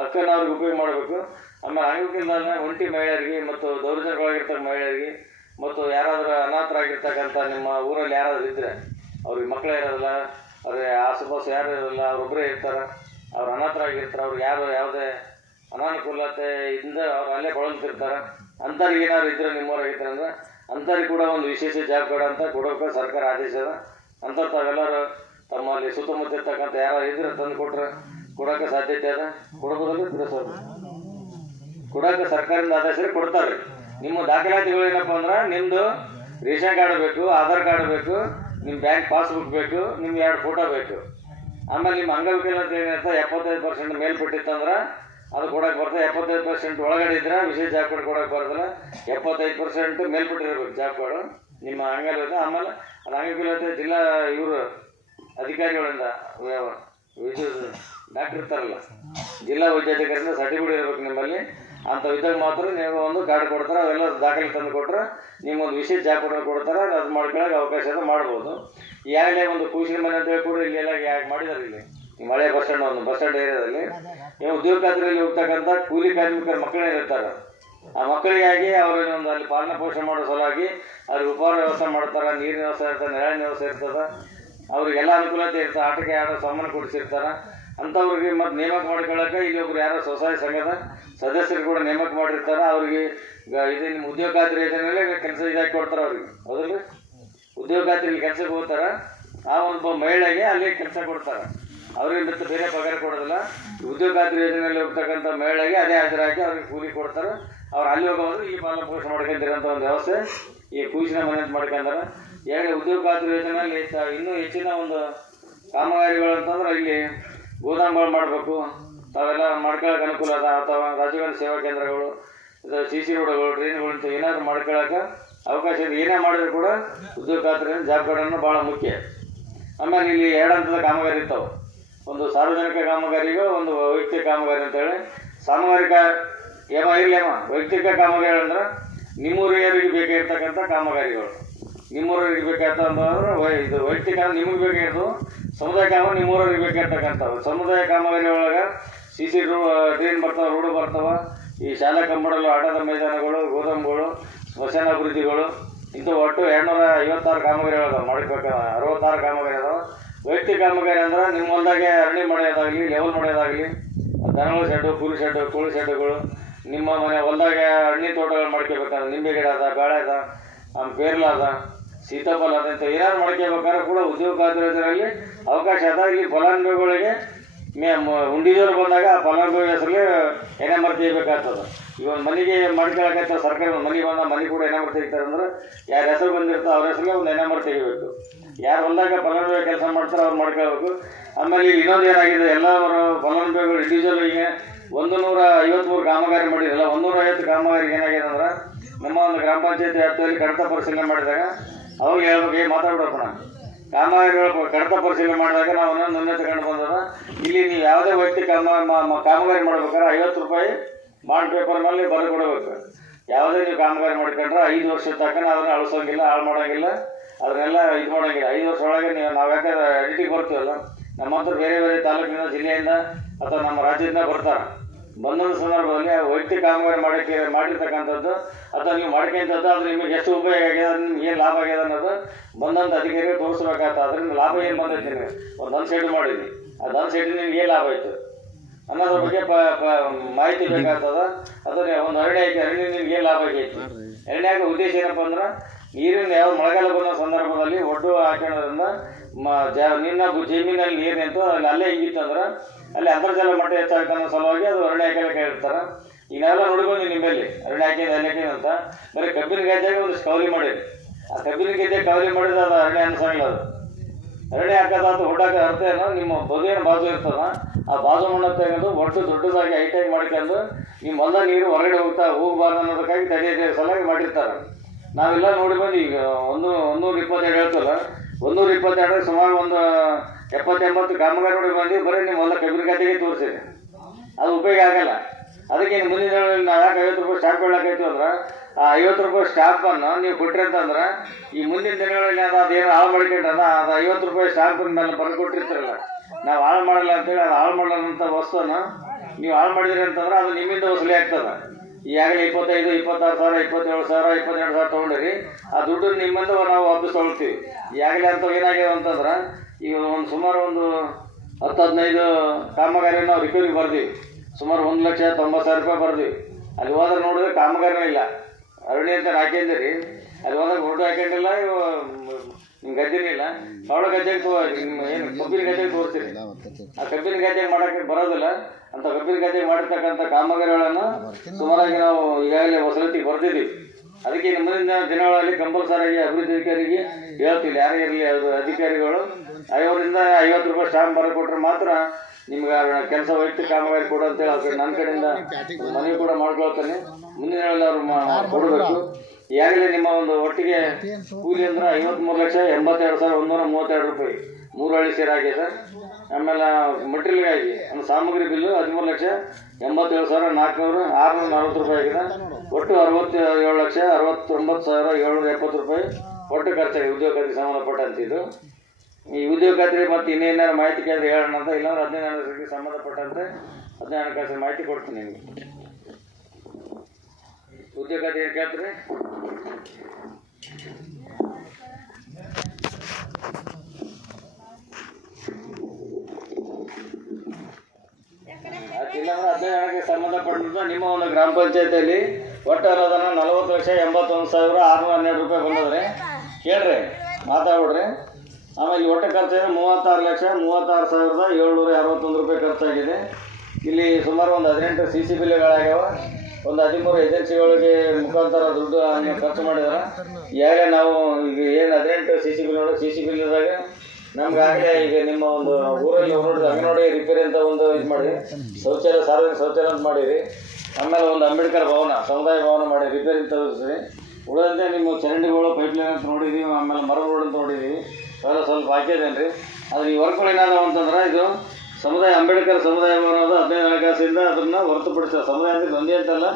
ಹಕ್ಕನ್ನು ಅವ್ರಿಗೆ ಉಪಯೋಗ ಮಾಡಬೇಕು. ಆಮೇಲೆ ಅಂಗವಿಕಲ ಒಂಟಿ ಮಹಿಳೆಯರಿಗೆ ಮತ್ತು ದೌರ್ಜನ್ಯಗಳಾಗಿರ್ತಕ್ಕ ಮಹಿಳೆಯರಿಗೆ ಮತ್ತು ಯಾರಾದರೂ ಅನಾಥರಾಗಿರ್ತಕ್ಕಂಥ ನಿಮ್ಮ ಊರಲ್ಲಿ ಯಾರಾದರೂ ಇದ್ದರೆ ಅವ್ರಿಗೆ ಮಕ್ಕಳೇ ಇರೋದಿಲ್ಲ, ಅವ್ರಿಗೆ ಆಸುಪಾಸು ಯಾರು ಇರೋದಿಲ್ಲ, ಅವ್ರೊಬ್ಬರೇ ಇರ್ತಾರೆ, ಅವ್ರು ಅನಾಥರಾಗಿರ್ತಾರೆ, ಅವ್ರಿಗೆ ಯಾರು ಯಾವುದೇ ಅನಾನುಕೂಲತೆಯಿಂದ ಅವ್ರು ಅಲ್ಲೇ ಬಳಲ್ತಿರ್ತಾರೆ. ಅಂಥವ್ರಿಗೆ ಏನಾದ್ರು ಇದ್ರೆ ನಿಮ್ಮೂರಾಗಿರ್ತಾರೆ ಅಂದ್ರೆ ಅಂಥವ್ರಿಗೆ ಕೂಡ ಒಂದು ವಿಶೇಷ ಜಾಬ್ ಕಾರ್ಡ್ ಅಂತ ಕೊಡೋಕೆ ಸರ್ಕಾರ ಆದೇಶ ಅದ. ಅಂಥ ತಾವೆಲ್ಲರೂ ತಮ್ಮಲ್ಲಿ ಸುತ್ತಮುತ್ತ ಇರ್ತಕ್ಕಂಥ ಯಾರು ಇದ್ರೆ ತಂದು ಕೊಡೋಕೆ ಸಾಧ್ಯತೆ ಅದ. ಕೊಡ್ಬೋದಲ್ಲ ತಿಳಿಸೋದು, ಕೊಡೋಕೆ ಸರ್ಕಾರದಿಂದ ಆದೇಶ ಕೊಡ್ತಾರೆ. ನಿಮ್ಮ ದಾಖಲಾತಿಗಳು ಏನಪ್ಪ ಅಂದ್ರೆ ನಿಮ್ಮದು ರೇಷನ್ ಕಾರ್ಡ್ ಬೇಕು, ಆಧಾರ್ ಕಾರ್ಡ್ ಬೇಕು, ನಿಮ್ಮ ಬ್ಯಾಂಕ್ ಪಾಸ್ಬುಕ್ ಬೇಕು, ನಿಮ್ಗೆ 2 ಫೋಟೋ ಬೇಕು. ಆಮೇಲೆ ನಿಮ್ಮ ಅಂಗವಿಕಲತೆ ಏನಿರ್ತ 75% ಮೇಲ್ಪಟ್ಟಿತ್ತಂದ್ರೆ ಅದು ಕೊಡೋಕೆ ಬರ್ತದೆ. 75% ಒಳಗಡೆ ಇದ್ರೆ ವಿಶೇಷ ಜಾಬ್ ಕಾರ್ಡ್ ಕೊಡೋಕೆ ಬರೋದಿಲ್ಲ. 75% ಮೇಲ್ಪಟ್ಟಿರ್ಬೇಕು ಜಾಬ್ ಕಾರ್ಡು ನಿಮ್ಮ ಅಂಗವಿಕಲತೆ. ಆಮೇಲೆ ಅದು ಅಂಗವಿಕಲತೆ ಜಿಲ್ಲಾ ಇವರು ಅಧಿಕಾರಿಗಳಿಂದ ಡಾಕ್ಟರ್ ಇರ್ತಾರಲ್ಲ, ಜಿಲ್ಲಾ ವೈದ್ಯಾಧಿಕಾರಿಯಿಂದ ಸರ್ಟಿಫಿಕೇಟ್ ಇರ್ಬೇಕು ನಿಮ್ಮಲ್ಲಿ. ಅಂಥವು ಇದ್ದಾಗ ಮಾತ್ರ ನೀವು ಒಂದು ಕಾರ್ಡ್ ಕೊಡ್ತಾರೆ, ಅವೆಲ್ಲ ದಾಖಲೆ ತಂದು ಕೊಟ್ಟರೆ ನಿಮ್ಮೊಂದು ವಿಶೇಷ ಜಾಗವನ್ನು ಕೊಡ್ತಾರೆ, ಅದು ಮಾಡ್ಕೊಳ್ಳೋಕೆ ಅವಕಾಶ ಅದು ಮಾಡ್ಬೋದು. ಈಗಾಗಲೇ ಒಂದು ಕೂಸಿನ ಮನೆ ಅಂತ ಹೇಳಿ ಕೂಡ ಇಲ್ಲೆಲ್ಲ ಯಾಕೆ ಮಾಡಿದ್ದಾರೆ, ಇಲ್ಲಿ ಈ ಮಳೆ ಬಸ್ ಸ್ಟ್ಯಾಂಡ್ ಏರಿಯಾದಲ್ಲಿ ಉದ್ಯೋಗ ಖಾತ್ರಿಯಲ್ಲಿ ಹೋಗ್ತಕ್ಕಂಥ ಕೂಲಿ ಕಾರ್ಮಿಕರ ಮಕ್ಕಳೇನಿರ್ತಾರೆ, ಆ ಮಕ್ಕಳಿಗಾಗಿ ಅವ್ರಿಗೆ ಒಂದು ಅಲ್ಲಿ ಪಾಲನಾ ಪೋಷಣೆ ಮಾಡೋ ಸಲುವಾಗಿ ಅವ್ರಿಗೆ ಉಪಹಾರ ವ್ಯವಸ್ಥೆ ಮಾಡ್ತಾರೆ, ನೀರಿನ ವ್ಯವಸ್ಥೆ ಇರ್ತದೆ, ನೆರಳಿನ ವ್ಯವಸ್ಥೆ ಇರ್ತದೆ, ಅವ್ರಿಗೆಲ್ಲ ಅನುಕೂಲತೆ ಇರ್ತದೆ, ಆಟಕ್ಕೆ ಆಡೋ ಸಾಮಾನು ಕೊಡಿಸಿರ್ತಾರೆ. ಅಂಥವ್ರಿಗೆ ಮತ್ತು ನೇಮಕ ಮಾಡ್ಕೊಳ್ಳೋಕೆ ಇಲ್ಲಿ ಒಬ್ರು ಯಾರೋ ಸ್ವಸಹಾಯ ಸಂಘದ ಸದಸ್ಯರು ಕೂಡ ನೇಮಕ ಮಾಡಿರ್ತಾರೆ. ಅವ್ರಿಗೆ ಇದು ನಿಮ್ಮ ಉದ್ಯೋಗ ಖಾತ್ರಿ ಯೋಜನೆಯಲ್ಲೇ ಕೆಲಸ ಇದಾಗಿ ಕೊಡ್ತಾರೆ ಅವ್ರಿಗೆ. ಹೌದಲ್ಲ, ಉದ್ಯೋಗ ಖಾತ್ರಿಯಲ್ಲಿ ಕೆಲಸಕ್ಕೆ ಹೋಗ್ತಾರೆ, ಆ ಒಂದು ಮಹಿಳೆಗೆ ಅಲ್ಲಿ ಕೆಲಸ ಕೊಡ್ತಾರೆ, ಅವ್ರಿಗೆ ಮತ್ತೆ ಬೇರೆ ಪಗಾರ ಕೊಡೋದಿಲ್ಲ. ಉದ್ಯೋಗ ಖಾತ್ರಿ ಯೋಜನೆಯಲ್ಲಿ ಹೋಗ್ತಕ್ಕಂಥ ಮಹಿಳೆಗೆ ಅದೇ ಹಾಜರಾಕಿ ಅವ್ರಿಗೆ ಕೂಲಿ ಕೊಡ್ತಾರೆ. ಅವ್ರು ಅಲ್ಲಿ ಹೋಗೋದು ಈ ಪಾಲನಾ ಪೋಷಣೆ ಮಾಡ್ಕೊಂತಿರೋಂಥ ಒಂದು ವ್ಯವಸ್ಥೆ ಈ ಕೂಸಿನ ಮನೆ ಅಂತ ಮಾಡ್ಕೊಂತಾರೆ. ಈಗ ಉದ್ಯೋಗ ಖಾತ್ರಿ ಯೋಜನೆಯಲ್ಲಿ ಇನ್ನೂ ಹೆಚ್ಚಿನ ಒಂದು ಕಾಮಗಾರಿಗಳು ಅಂತಂದ್ರೆ ಇಲ್ಲಿ ಗೋದಾಮುಗಳು ಮಾಡಬೇಕು, ತಾವೆಲ್ಲ ಮಾಡ್ಕೊಳ್ಳೋಕೆ ಅನುಕೂಲ ಅದ, ಅಥವಾ ರಾಜೀವ್ ಸೇವಾ ಕೇಂದ್ರಗಳು, CC ರೋಡ್ಗಳು, ಟ್ರೈನ್ಗಳು ಅಂತ ಏನಾದರೂ ಮಾಡ್ಕೊಳ್ಳೋಕೆ ಅವಕಾಶ ಇದೆ. ಏನೇ ಮಾಡಿದ್ರು ಕೂಡ ಉದ್ಯೋಗ ಖಾತ್ರಿ ಜಾಬ್ ಕಾರ್ಡನ್ನು ಭಾಳ ಮುಖ್ಯ. ಆಮೇಲೆ ಇಲ್ಲಿ 2 ಹಂತದ ಕಾಮಗಾರಿ ಇರ್ತಾವೆ, ಒಂದು ಸಾರ್ವಜನಿಕ ಕಾಮಗಾರಿಗೂ ಒಂದು ವೈಯಕ್ತಿಕ ಕಾಮಗಾರಿ ಅಂತೇಳಿ. ಸಾಮೂಹಿಕ ವೈಯಕ್ತಿಕ ಕಾಮಗಾರಿ ಅಂದ್ರೆ ನಿಮ್ಮೂರಿಯರಿಗೆ ಬೇಕಾಗಿರ್ತಕ್ಕಂಥ ಕಾಮಗಾರಿಗಳು, ನಿಮ್ಮೂರಿಗೆ ಬೇಕಾಗ್ತಂತಂದ್ರೆ ಇದು ವೈಯಕ್ತಿಕ ನಿಮಗೆ ಬೇಕಾಗಿರೋದು, ಸಮುದಾಯ ಕಾಮಗಾರಿ ನಿಮ್ಮೂರಿಗೆ ಬೇಕಾಗಿರ್ತಕ್ಕಂಥವು. ಸಮುದಾಯ ಕಾಮಗಾರಿ ಒಳಗೆ CC ಟ್ರೈನ್ ಬರ್ತಾವೆ, ರೋಡು ಬರ್ತಾವೆ, ಈ ಶಾಲಾ ಕಂಪೌಂಡಲ್ಲಿ ಆಟದ ಮೈದಾನಗಳು, ಗೋದಾಮುಗಳು, ಸ್ಮಶಾನ ಅಭಿವೃದ್ಧಿಗಳು, ಇಂಥವು ಒಟ್ಟು 256 ಕಾಮಗಾರಿಗಳು ಮಾಡಬೇಕು. 66 ಕಾಮಗಾರಿ ಅದಾವೆ. ವೈಯಕ್ತಿಕ ಕಾಮಗಾರಿ ಅಂದ್ರೆ ನಿಮ್ಮ ಹೊಲದಾಗೆ ಅರಣ್ಯ ಮಾಡೋದಾಗಲಿ, ಲೆವೆಲ್ ಮಾಡೋದಾಗಲಿ, ದನಗಳ ಶೆಡ್ಡು, ಕುರಿ ಶೆಡ್ಡು, ಕೋಳಿ ಶೆಡ್ಡುಗಳು, ನಿಮ್ಮ ಮನೆ ಹೊಲದಾಗೆ ಹಣ್ಣಿನ ತೋಟಗಳು ಮಾಡ್ಕೋಬೇಕಂದ್ರೆ ನಿಂಬೆ ಗಿಡ ಅದ, ಬಾಳೆ ಅದ, ಪೇರ್ಲ ಅದ, ಸೀತಾಫಲ ಅದ, ಇಂಥ ಏನಾದ್ರು ಮಾಡ್ಕೋಬೇಕಾದ್ರೆ ಕೂಡ ಉದ್ಯೋಗ ಖಾತ್ರಿ ಯೋಜನೆಯಲ್ಲಿ ಅವಕಾಶ ಅದ. ಇಲ್ಲಿ ಫಲಾನುಭವಿಗಳಿಗೆ ಉಂಡಿದವರು ಬಂದಾಗ ಆ ಫಲಾನುಭವಿ ಹೆಸರಲ್ಲಿ NMR ತೆಗಿಬೇಕಾಗ್ತದೆ. ಈಗ ಒಂದು ಮನೆಗೆ ಮಾಡ್ಕೊಳಕತ್ತ ಸರ್ಕಾರ ಒಂದು ಮನೆ ಬಂದ ಮನೆ ಕೂಡ NMR ತೆಗಿತಾರೆ ಅಂದ್ರೆ ಯಾರ ಹೆಸರು ಬಂದಿರ್ತೋ ಅವ್ರ ಹೆಸರಿಗೆ ಒಂದು NMR ತೆಗಿಬೇಕು. ಯಾರು ಹೊಲದಾಗ ಫಲಾನುಭವಿ ಕೆಲಸ ಮಾಡ್ತಾರೆ ಅವ್ರು ಮಾಡ್ಕೋಬೇಕು. ಆಮೇಲೆ ಈಗ ಇನ್ನೊಂದು ಏನಾಗಿದೆ, ಎಲ್ಲವರು ಫಲಾನುಭವಿಗಳು ಇಂಡಿವಿಜುವಲ್ ಈಗ 153 ಕಾಮಗಾರಿ ಮಾಡಿರಲ್ಲ, 150 ಕಾಮಗಾರಿಗೆ ಏನಾಗಿದೆ ಅಂದ್ರೆ ನಮ್ಮ ಒಂದು ಗ್ರಾಮ ಪಂಚಾಯತಿ ವ್ಯಾಪ್ತಿಯಲ್ಲಿ ಕಡತ ಪರಿಶೀಲನೆ ಮಾಡಿದಾಗ ಅವ್ರಿಗೆ ಹೇಳ್ಬೇಕು, ಮಾತಾಡ್ಬಿಡಪ್ಪ ಕಾಮಗಾರಿಗಳು ಕಡತ ಪರಿಶೀಲನೆ ಮಾಡಿದಾಗ ನಾವು ನಿನ್ನೆ ತಗೊಂಡು ಬಂದದ, ಇಲ್ಲಿ ನೀವು ಯಾವುದೇ ವೈಯಕ್ತಿಕ ಕಾಮಗಾರಿ ಮಾಡ್ಬೇಕಾದ್ರೆ 50 ರೂಪಾಯಿ ಬಾಂಡ್ ಪೇಪರ್ ಮೇಲೆ ಬರೆದು ಕೊಡಬೇಕು. ಯಾವುದೇ ನೀವು ಕಾಮಗಾರಿ ಮಾಡ್ಕೊಂಡ್ರೆ 5 ವರ್ಷದ ತನಕ ಅದನ್ನ ಅಳಿಸೋಂಗಿಲ್ಲ, ಹಾಳು ಮಾಡೋಂಗಿಲ್ಲ, ಅದನ್ನೆಲ್ಲ ಇದು ಮಾಡೋಂಗಿಲ್ಲ. 5 ವರ್ಷ ಒಳಗೆ ನಾವು ಯಾಕಂದ್ರೆ ಎಡಿಟಿಗೆ ಬರ್ತೀವಲ್ಲ, ನಮ್ಮ ಹತ್ರ ಬೇರೆ ಬೇರೆ ತಾಲೂಕಿನ ಜಿಲ್ಲೆಯಿಂದ ಅಥವಾ ನಮ್ಮ ರಾಜ್ಯದಿಂದ ಬರ್ತಾರೆ. ಬಂದೊಂದು ಸಂದರ್ಭದಲ್ಲಿ ವೈಯಕ್ತಿಕ ಕಾಮಗಾರಿ ಮಾಡಿರ್ತಕ್ಕಂಥದ್ದು ಅಥವಾ ನೀವು ಮಾಡ್ಕೊಂಥದ್ದು ಅದು ನಿಮಗೆ ಎಷ್ಟು ಉಪಯೋಗ ಆಗಿದೆ, ಅದು ನಿಮ್ಗೆ ಏನು ಲಾಭ ಆಗಿದೆ ಅನ್ನೋದು ಬಂದಂಥ ಅಧಿಕಾರಿಗೆ ತೋರಿಸ್ಬೇಕಾಗ್ತದೆ. ಅದರಿಂದ ಲಾಭ ಏನು ಬಂದೈತಿ, ನೀವು ಒಂದು ದನ ಸೆಟ್ ಮಾಡಿದ್ವಿ, ಆ ದನ ಸೆಟ್ ನಿಮ್ಗೆ ಏನು ಲಾಭ ಆಯಿತು ಅನ್ನೋದ್ರ ಬಗ್ಗೆ ಮಾಹಿತಿ ಬೇಕಾಗ್ತದೆ. ಅದು ಒಂದು ಅರಣ್ಯ ನಿಮ್ಗೆ ಏನು ಲಾಭ ಆಗೈತಿ. ಅರಣ್ಯ ಆಗೋ ಉದ್ದೇಶ ಏನಪ್ಪ ಅಂದ್ರೆ ನೀರಿನ ಯಾವ ಮಳೆಗಾಲ ಬಂದ ಸಂದರ್ಭದಲ್ಲಿ ಒಡ್ಡು ಹಾಕೋದ್ರಿಂದ ನಿನ್ನ ಜಮೀನಲ್ಲಿ ನೀರು ನಿಂತು ಅಲ್ಲೇ ಹಿಂಗಿತ್ತಂದ್ರೆ ಅಲ್ಲಿ ಅಂತರ್ಜಲ ಮಟ್ಟ ಹೆಚ್ಚಾಗ್ತಾನೋ ಸಲುವಾಗಿ ಅದು ಅರಣ್ಯ ಹಾಕಲಿಕ್ಕೆ ಹೇಳ್ತಾರೆ. ಈಗ ನಾವೆಲ್ಲ ನೋಡ್ಕೊಂಡು ನಿಮ್ಮಲ್ಲಿ ಅರಣ್ಯ ಹಾಕಿದ ಅಂತ ಬರೀ ಕಬ್ಬಿನ ಗದ್ದೆಗೆ ಒಂದು ಕವಲಿ ಮಾಡಿರಿ. ಆ ಕಬ್ಬಿನ ಗದ್ದೆ ಕವಲಿ ಮಾಡಿದ್ರೆ ಅದು ಅರಣ್ಯ ಅನ್ಸಂಗಿಲ್ಲ. ಅದು ಅರಣ್ಯ ಹಾಕೋದಾತು ಹೊಡ್ಡಾಕ ಅರ್ಥ ಏನೋ ನಿಮ್ಮ ಬದುವೇನು ಬಾಜು ಇರ್ತದ, ಆ ಬಾಜು ಮಣ್ಣು ತೆಗೆದು ಒಟ್ಟು ದೊಡ್ಡದಾಗಿ ಹೈಟಾಗಿ ಮಾಡ್ಕೊಂಡು ನಿಮ್ಮ ಹೊಲ ನೀರು ಹೊರಗಡೆ ಹೋಗಬಾರ್ದು ಅನ್ನೋದಕ್ಕಾಗಿ ತಡೆಯ ಸಲುವಾಗಿ ಮಾಡಿರ್ತಾರೆ. ನಾವೆಲ್ಲ ನೋಡಿ ಬಂದು ಈಗ 122 ಹೇಳ್ತಲ್ಲ, 122 ಸುಮಾರು ಒಂದು 70-80 ಕಾಮಗಾರಿ ನೋಡಿ ಬಂದು ಬರೀ ನಿಮ್ಮ ಹೊಲ ಕಬ್ಬಿನ ಗದ್ದೆಗೆ ತೋರಿಸಿದೆ. ಅದು ಉಪಯೋಗ ಆಗಲ್ಲ. ಅದಕ್ಕೆ ಮುಂದಿನ ದಿನಗಳಲ್ಲಿ ನಾವು ಯಾಕೆ 50 ರೂಪಾಯಿ ಸ್ಟಾಂಪ್ ಹೇಳಕೈತೀವಿ ಅಂದ್ರೆ ಆ 50 ರೂಪಾಯಿ ಸ್ಟಾಂಪನ್ನು ನೀವು ಕೊಟ್ರಿ ಅಂತಂದ್ರೆ ಈ ಮುಂದಿನ ದಿನಗಳಲ್ಲಿ ಅದೇನು ಹಾಳು ಮಾಡ್ಕೊಂಡ್ರಲ್ಲ, ಅದು 50 ರೂಪಾಯಿ ಸ್ಟಾಂಪಿನ ಮೇಲೆ ಬರೆದು ಕೊಟ್ಟಿರ್ತಾರಲ್ಲ, ನಾವು ಹಾಳು ಮಾಡಲ್ಲ ಅಂತೇಳಿ ಅದು ಹಾಳು ಮಾಡಲಾರಂಥ ವಸ್ತುವನ್ನು ನೀವು ಹಾಳು ಮಾಡಿದ್ರಿ ಅಂತಂದ್ರೆ ಅದು ನಿಮ್ಮಿಂದ ವಸೂಲಿ ಆಗ್ತದೆ. ಈಗಾಗಲೇ 25, 26 ಸಾವಿರ, 27 ಸಾವಿರ, 22 ಸಾವಿರ ತೊಗೊಂಡಿರಿ, ಆ ದುಡ್ಡು ನಿಮ್ಮಿಂದ ನಾವು ವಾಪಸ್ ತೊಗೊಳ್ತೀವಿ. ಈಗಾಗಲೇ ಅಂಥವು ಏನಾಗ್ಯಾವ ಅಂತಂದ್ರೆ ಈಗ ಸುಮಾರು ಒಂದು 10-15 ಕಾಮಗಾರಿ ನಾವು ರಿಪೇರಿಗೆ ಬರ್ತೀವಿ, ಸುಮಾರು 1,90,000 ರೂಪಾಯಿ ಬರ್ತೀವಿ. ಅಲ್ಲಿ ಹೋದ್ರೆ ನೋಡಿದ್ರೆ ಕಾಮಗಾರಿನೇ ಇಲ್ಲ, ಅರಣ್ಯ ಅಂತ ಹಾಕಿದ್ದೀರಿ, ಅಲ್ಲಿ ಹೋದಾಗ ಹುಡ್ಡು ಹಾಕೊಂಡಿಲ್ಲ, ನಿಮ್ಮ ಗದ್ದೆನೇ ಇಲ್ಲ. ಅವಳ ಗದ್ದೆಗೆ ಏನು ಕಬ್ಬಿನ ಗದ್ದೆಗೆ ತೋರಿಸ್ತೀರಿ, ಆ ಕಬ್ಬಿನ ಗದ್ದೆಗೆ ಮಾಡೋಕ್ಕೆ ಬರೋದಿಲ್ಲ. ಅಂತ ಕಬ್ಬಿನ ಗದ್ದೆಗೆ ಮಾಡಿರ್ತಕ್ಕಂಥ ಕಾಮಗಾರಿಗಳನ್ನು ಸುಮಾರಾಗಿ ನಾವು ಈಗಾಗಲೇ ವಸತಿ ಬರ್ತಿದ್ದೀವಿ. ಅದಕ್ಕೆ ಮುಂದಿನ ದಿನಗಳಲ್ಲಿ ಕಂಪಲ್ಸರಿಯಾಗಿ ಅಭಿವೃದ್ಧಿ ಅಧಿಕಾರಿಗೆ ಹೇಳ್ತೀವಿ, ಯಾರೇ ಇರಲಿ ಅಧಿಕಾರಿಗಳು 50 ರೂಪಾಯಿ ಸ್ಟಾಂಪ್ ಬರೆದು ಕೊಟ್ಟರೆ ಮಾತ್ರ ನಿಮ್ಗೆ ಕೆಲಸ ವೈಯಕ್ತಿಕ ಕಾಮಗಾರಿ ಕೊಡು ಅಂತೇಳಿ ಅವ್ರ ನನ್ನ ಕಡೆಯಿಂದ ಮನವಿ ಕೂಡ ಮಾಡ್ಕೊಳ್ತಾನೆ. ಮುಂದಿನ ಅವರು ಕೊಡಬೇಕು. ಈಗಾಗಲೇ ನಿಮ್ಮ ಒಂದು ಒಟ್ಟಿಗೆ ಕೂಲಿ ಅಂದ್ರೆ 53,82,132 ರೂಪಾಯಿ, 3 ಹಳ್ಳಿ ಸೇರಿ ಆಗಿದೆ ಸರ್. ಆಮೇಲೆ ಮಟೀರಿಯಲ್ಗಾಗಿ ಒಂದು ಸಾಮಗ್ರಿ ಬಿಲ್ಲು 13,87,440 ರೂಪಾಯಿ ಆಗಿದೆ. ಒಟ್ಟು 67,69,770 ರೂಪಾಯಿ ಒಟ್ಟು ಖರ್ಚಾಗಿದೆ ಉದ್ಯೋಗ ಖಾತ್ರಿಗೆ ಸಂಬಂಧಪಟ್ಟಂತಿದ್ದು. ಈ ಉದ್ಯೋಗ ಖಾತ್ರಿ ಮತ್ತು ಇನ್ನೇನಾರು ಮಾಹಿತಿ ಕೇಳಿದ್ರೆ ಹೇಳೋಣ ಅಂತ, ಇಲ್ಲಾಂದ್ರೆ 15 ಹಣಕಾಸಿಗೆ ಸಂಬಂಧಪಟ್ಟಂತೆ 15 ಹಣಕಾಸಿನ ಮಾಹಿತಿ ಕೊಡ್ತೀನಿ ನಿಮಗೆ. ಉದ್ಯೋಗ ಖಾತ್ರಿ ಏನು ಕೇಳ್ತೀರಿ? ಇಲ್ಲಾಂದ್ರೆ 15 ಹಣಕ್ಕೆ ಸಂಬಂಧಪಟ್ಟಂತ ನಿಮ್ಮ ಒಂದು ಗ್ರಾಮ ಪಂಚಾಯತಿಯಲ್ಲಿ ಒಟ್ಟು ಅನುದಾನ 40,81,612 ರೂಪಾಯಿ ಬಂದದ್ರಿ. ಕೇಳ್ರಿ, ಮಾತಾಡ್ಬಿಡ್ರಿ. ಆಮೇಲೆ ಒಟ್ಟು ಖರ್ಚಾಗಿದೆ 36,36,761 ರೂಪಾಯಿ ಖರ್ಚಾಗಿದೆ. ಇಲ್ಲಿ ಸುಮಾರು ಒಂದು 18 CC ಬಿಲ್ಗಳಾಗ್ಯಾವ. ಒಂದು 13 ಏಜೆನ್ಸಿಗಳಿಗೆ ಮುಖಾಂತರ ದುಡ್ಡು ಖರ್ಚು ಮಾಡಿದಾರೆ. ಈಗಾಗಲೇ ನಾವು ಈಗ ಏನು 18 CC ಬಿಲ್ ನೋಡಿ, CC ಬಿಲ್ದಾಗ ನಮ್ಗಾಗಲೇ ಈಗ ನಿಮ್ಮ ಒಂದು ಊರಲ್ಲಿ ನೋಡಿದ್ರೆ ಅಂಗನವಾಡಿ ರಿಪೇರಿ ಅಂತ ಒಂದು ಇದು ಮಾಡಿ, ಶೌಚಾಲಯ ಸಾರ್ವಜನಿಕ ಶೌಚಾಲಯ ಅಂತ ಮಾಡಿರಿ. ಆಮೇಲೆ ಒಂದು ಅಂಬೇಡ್ಕರ್ ಭವನ, ಸಮುದಾಯ ಭವನ ಮಾಡಿ ರಿಪೇರಿ ತೋರಿಸ್ರಿ. ಉಳಿದಂತೆ ನಿಮ್ಮ ಚರಂಡಿಗಳು ಪೈಪ್ಲೈನ್ ಅಂತ ನೋಡಿದ್ದೀವಿ. ಆಮೇಲೆ ಮರಗಳು ಅಂತ ನೋಡಿದ್ದೀವಿ. ಅವೆಲ್ಲ ಸ್ವಲ್ಪ ಹಾಕಿದ್ದೇನೆ ರೀ. ಆದರೆ ಈ ವರ್ಕ್ಗಳು ಏನಾದವು ಅಂತಂದ್ರೆ ಇದು ಸಮುದಾಯ ಅಂಬೇಡ್ಕರ್ ಸಮುದಾಯ ಭವನ 15 ಹಣಕಾಸಿಂದ ಅದನ್ನು ಹೊರತುಪಡಿಸಿದ ಸಮುದಾಯ ಅಂದರೆ ಒಂದೇ ಅಂತಲ್ಲ,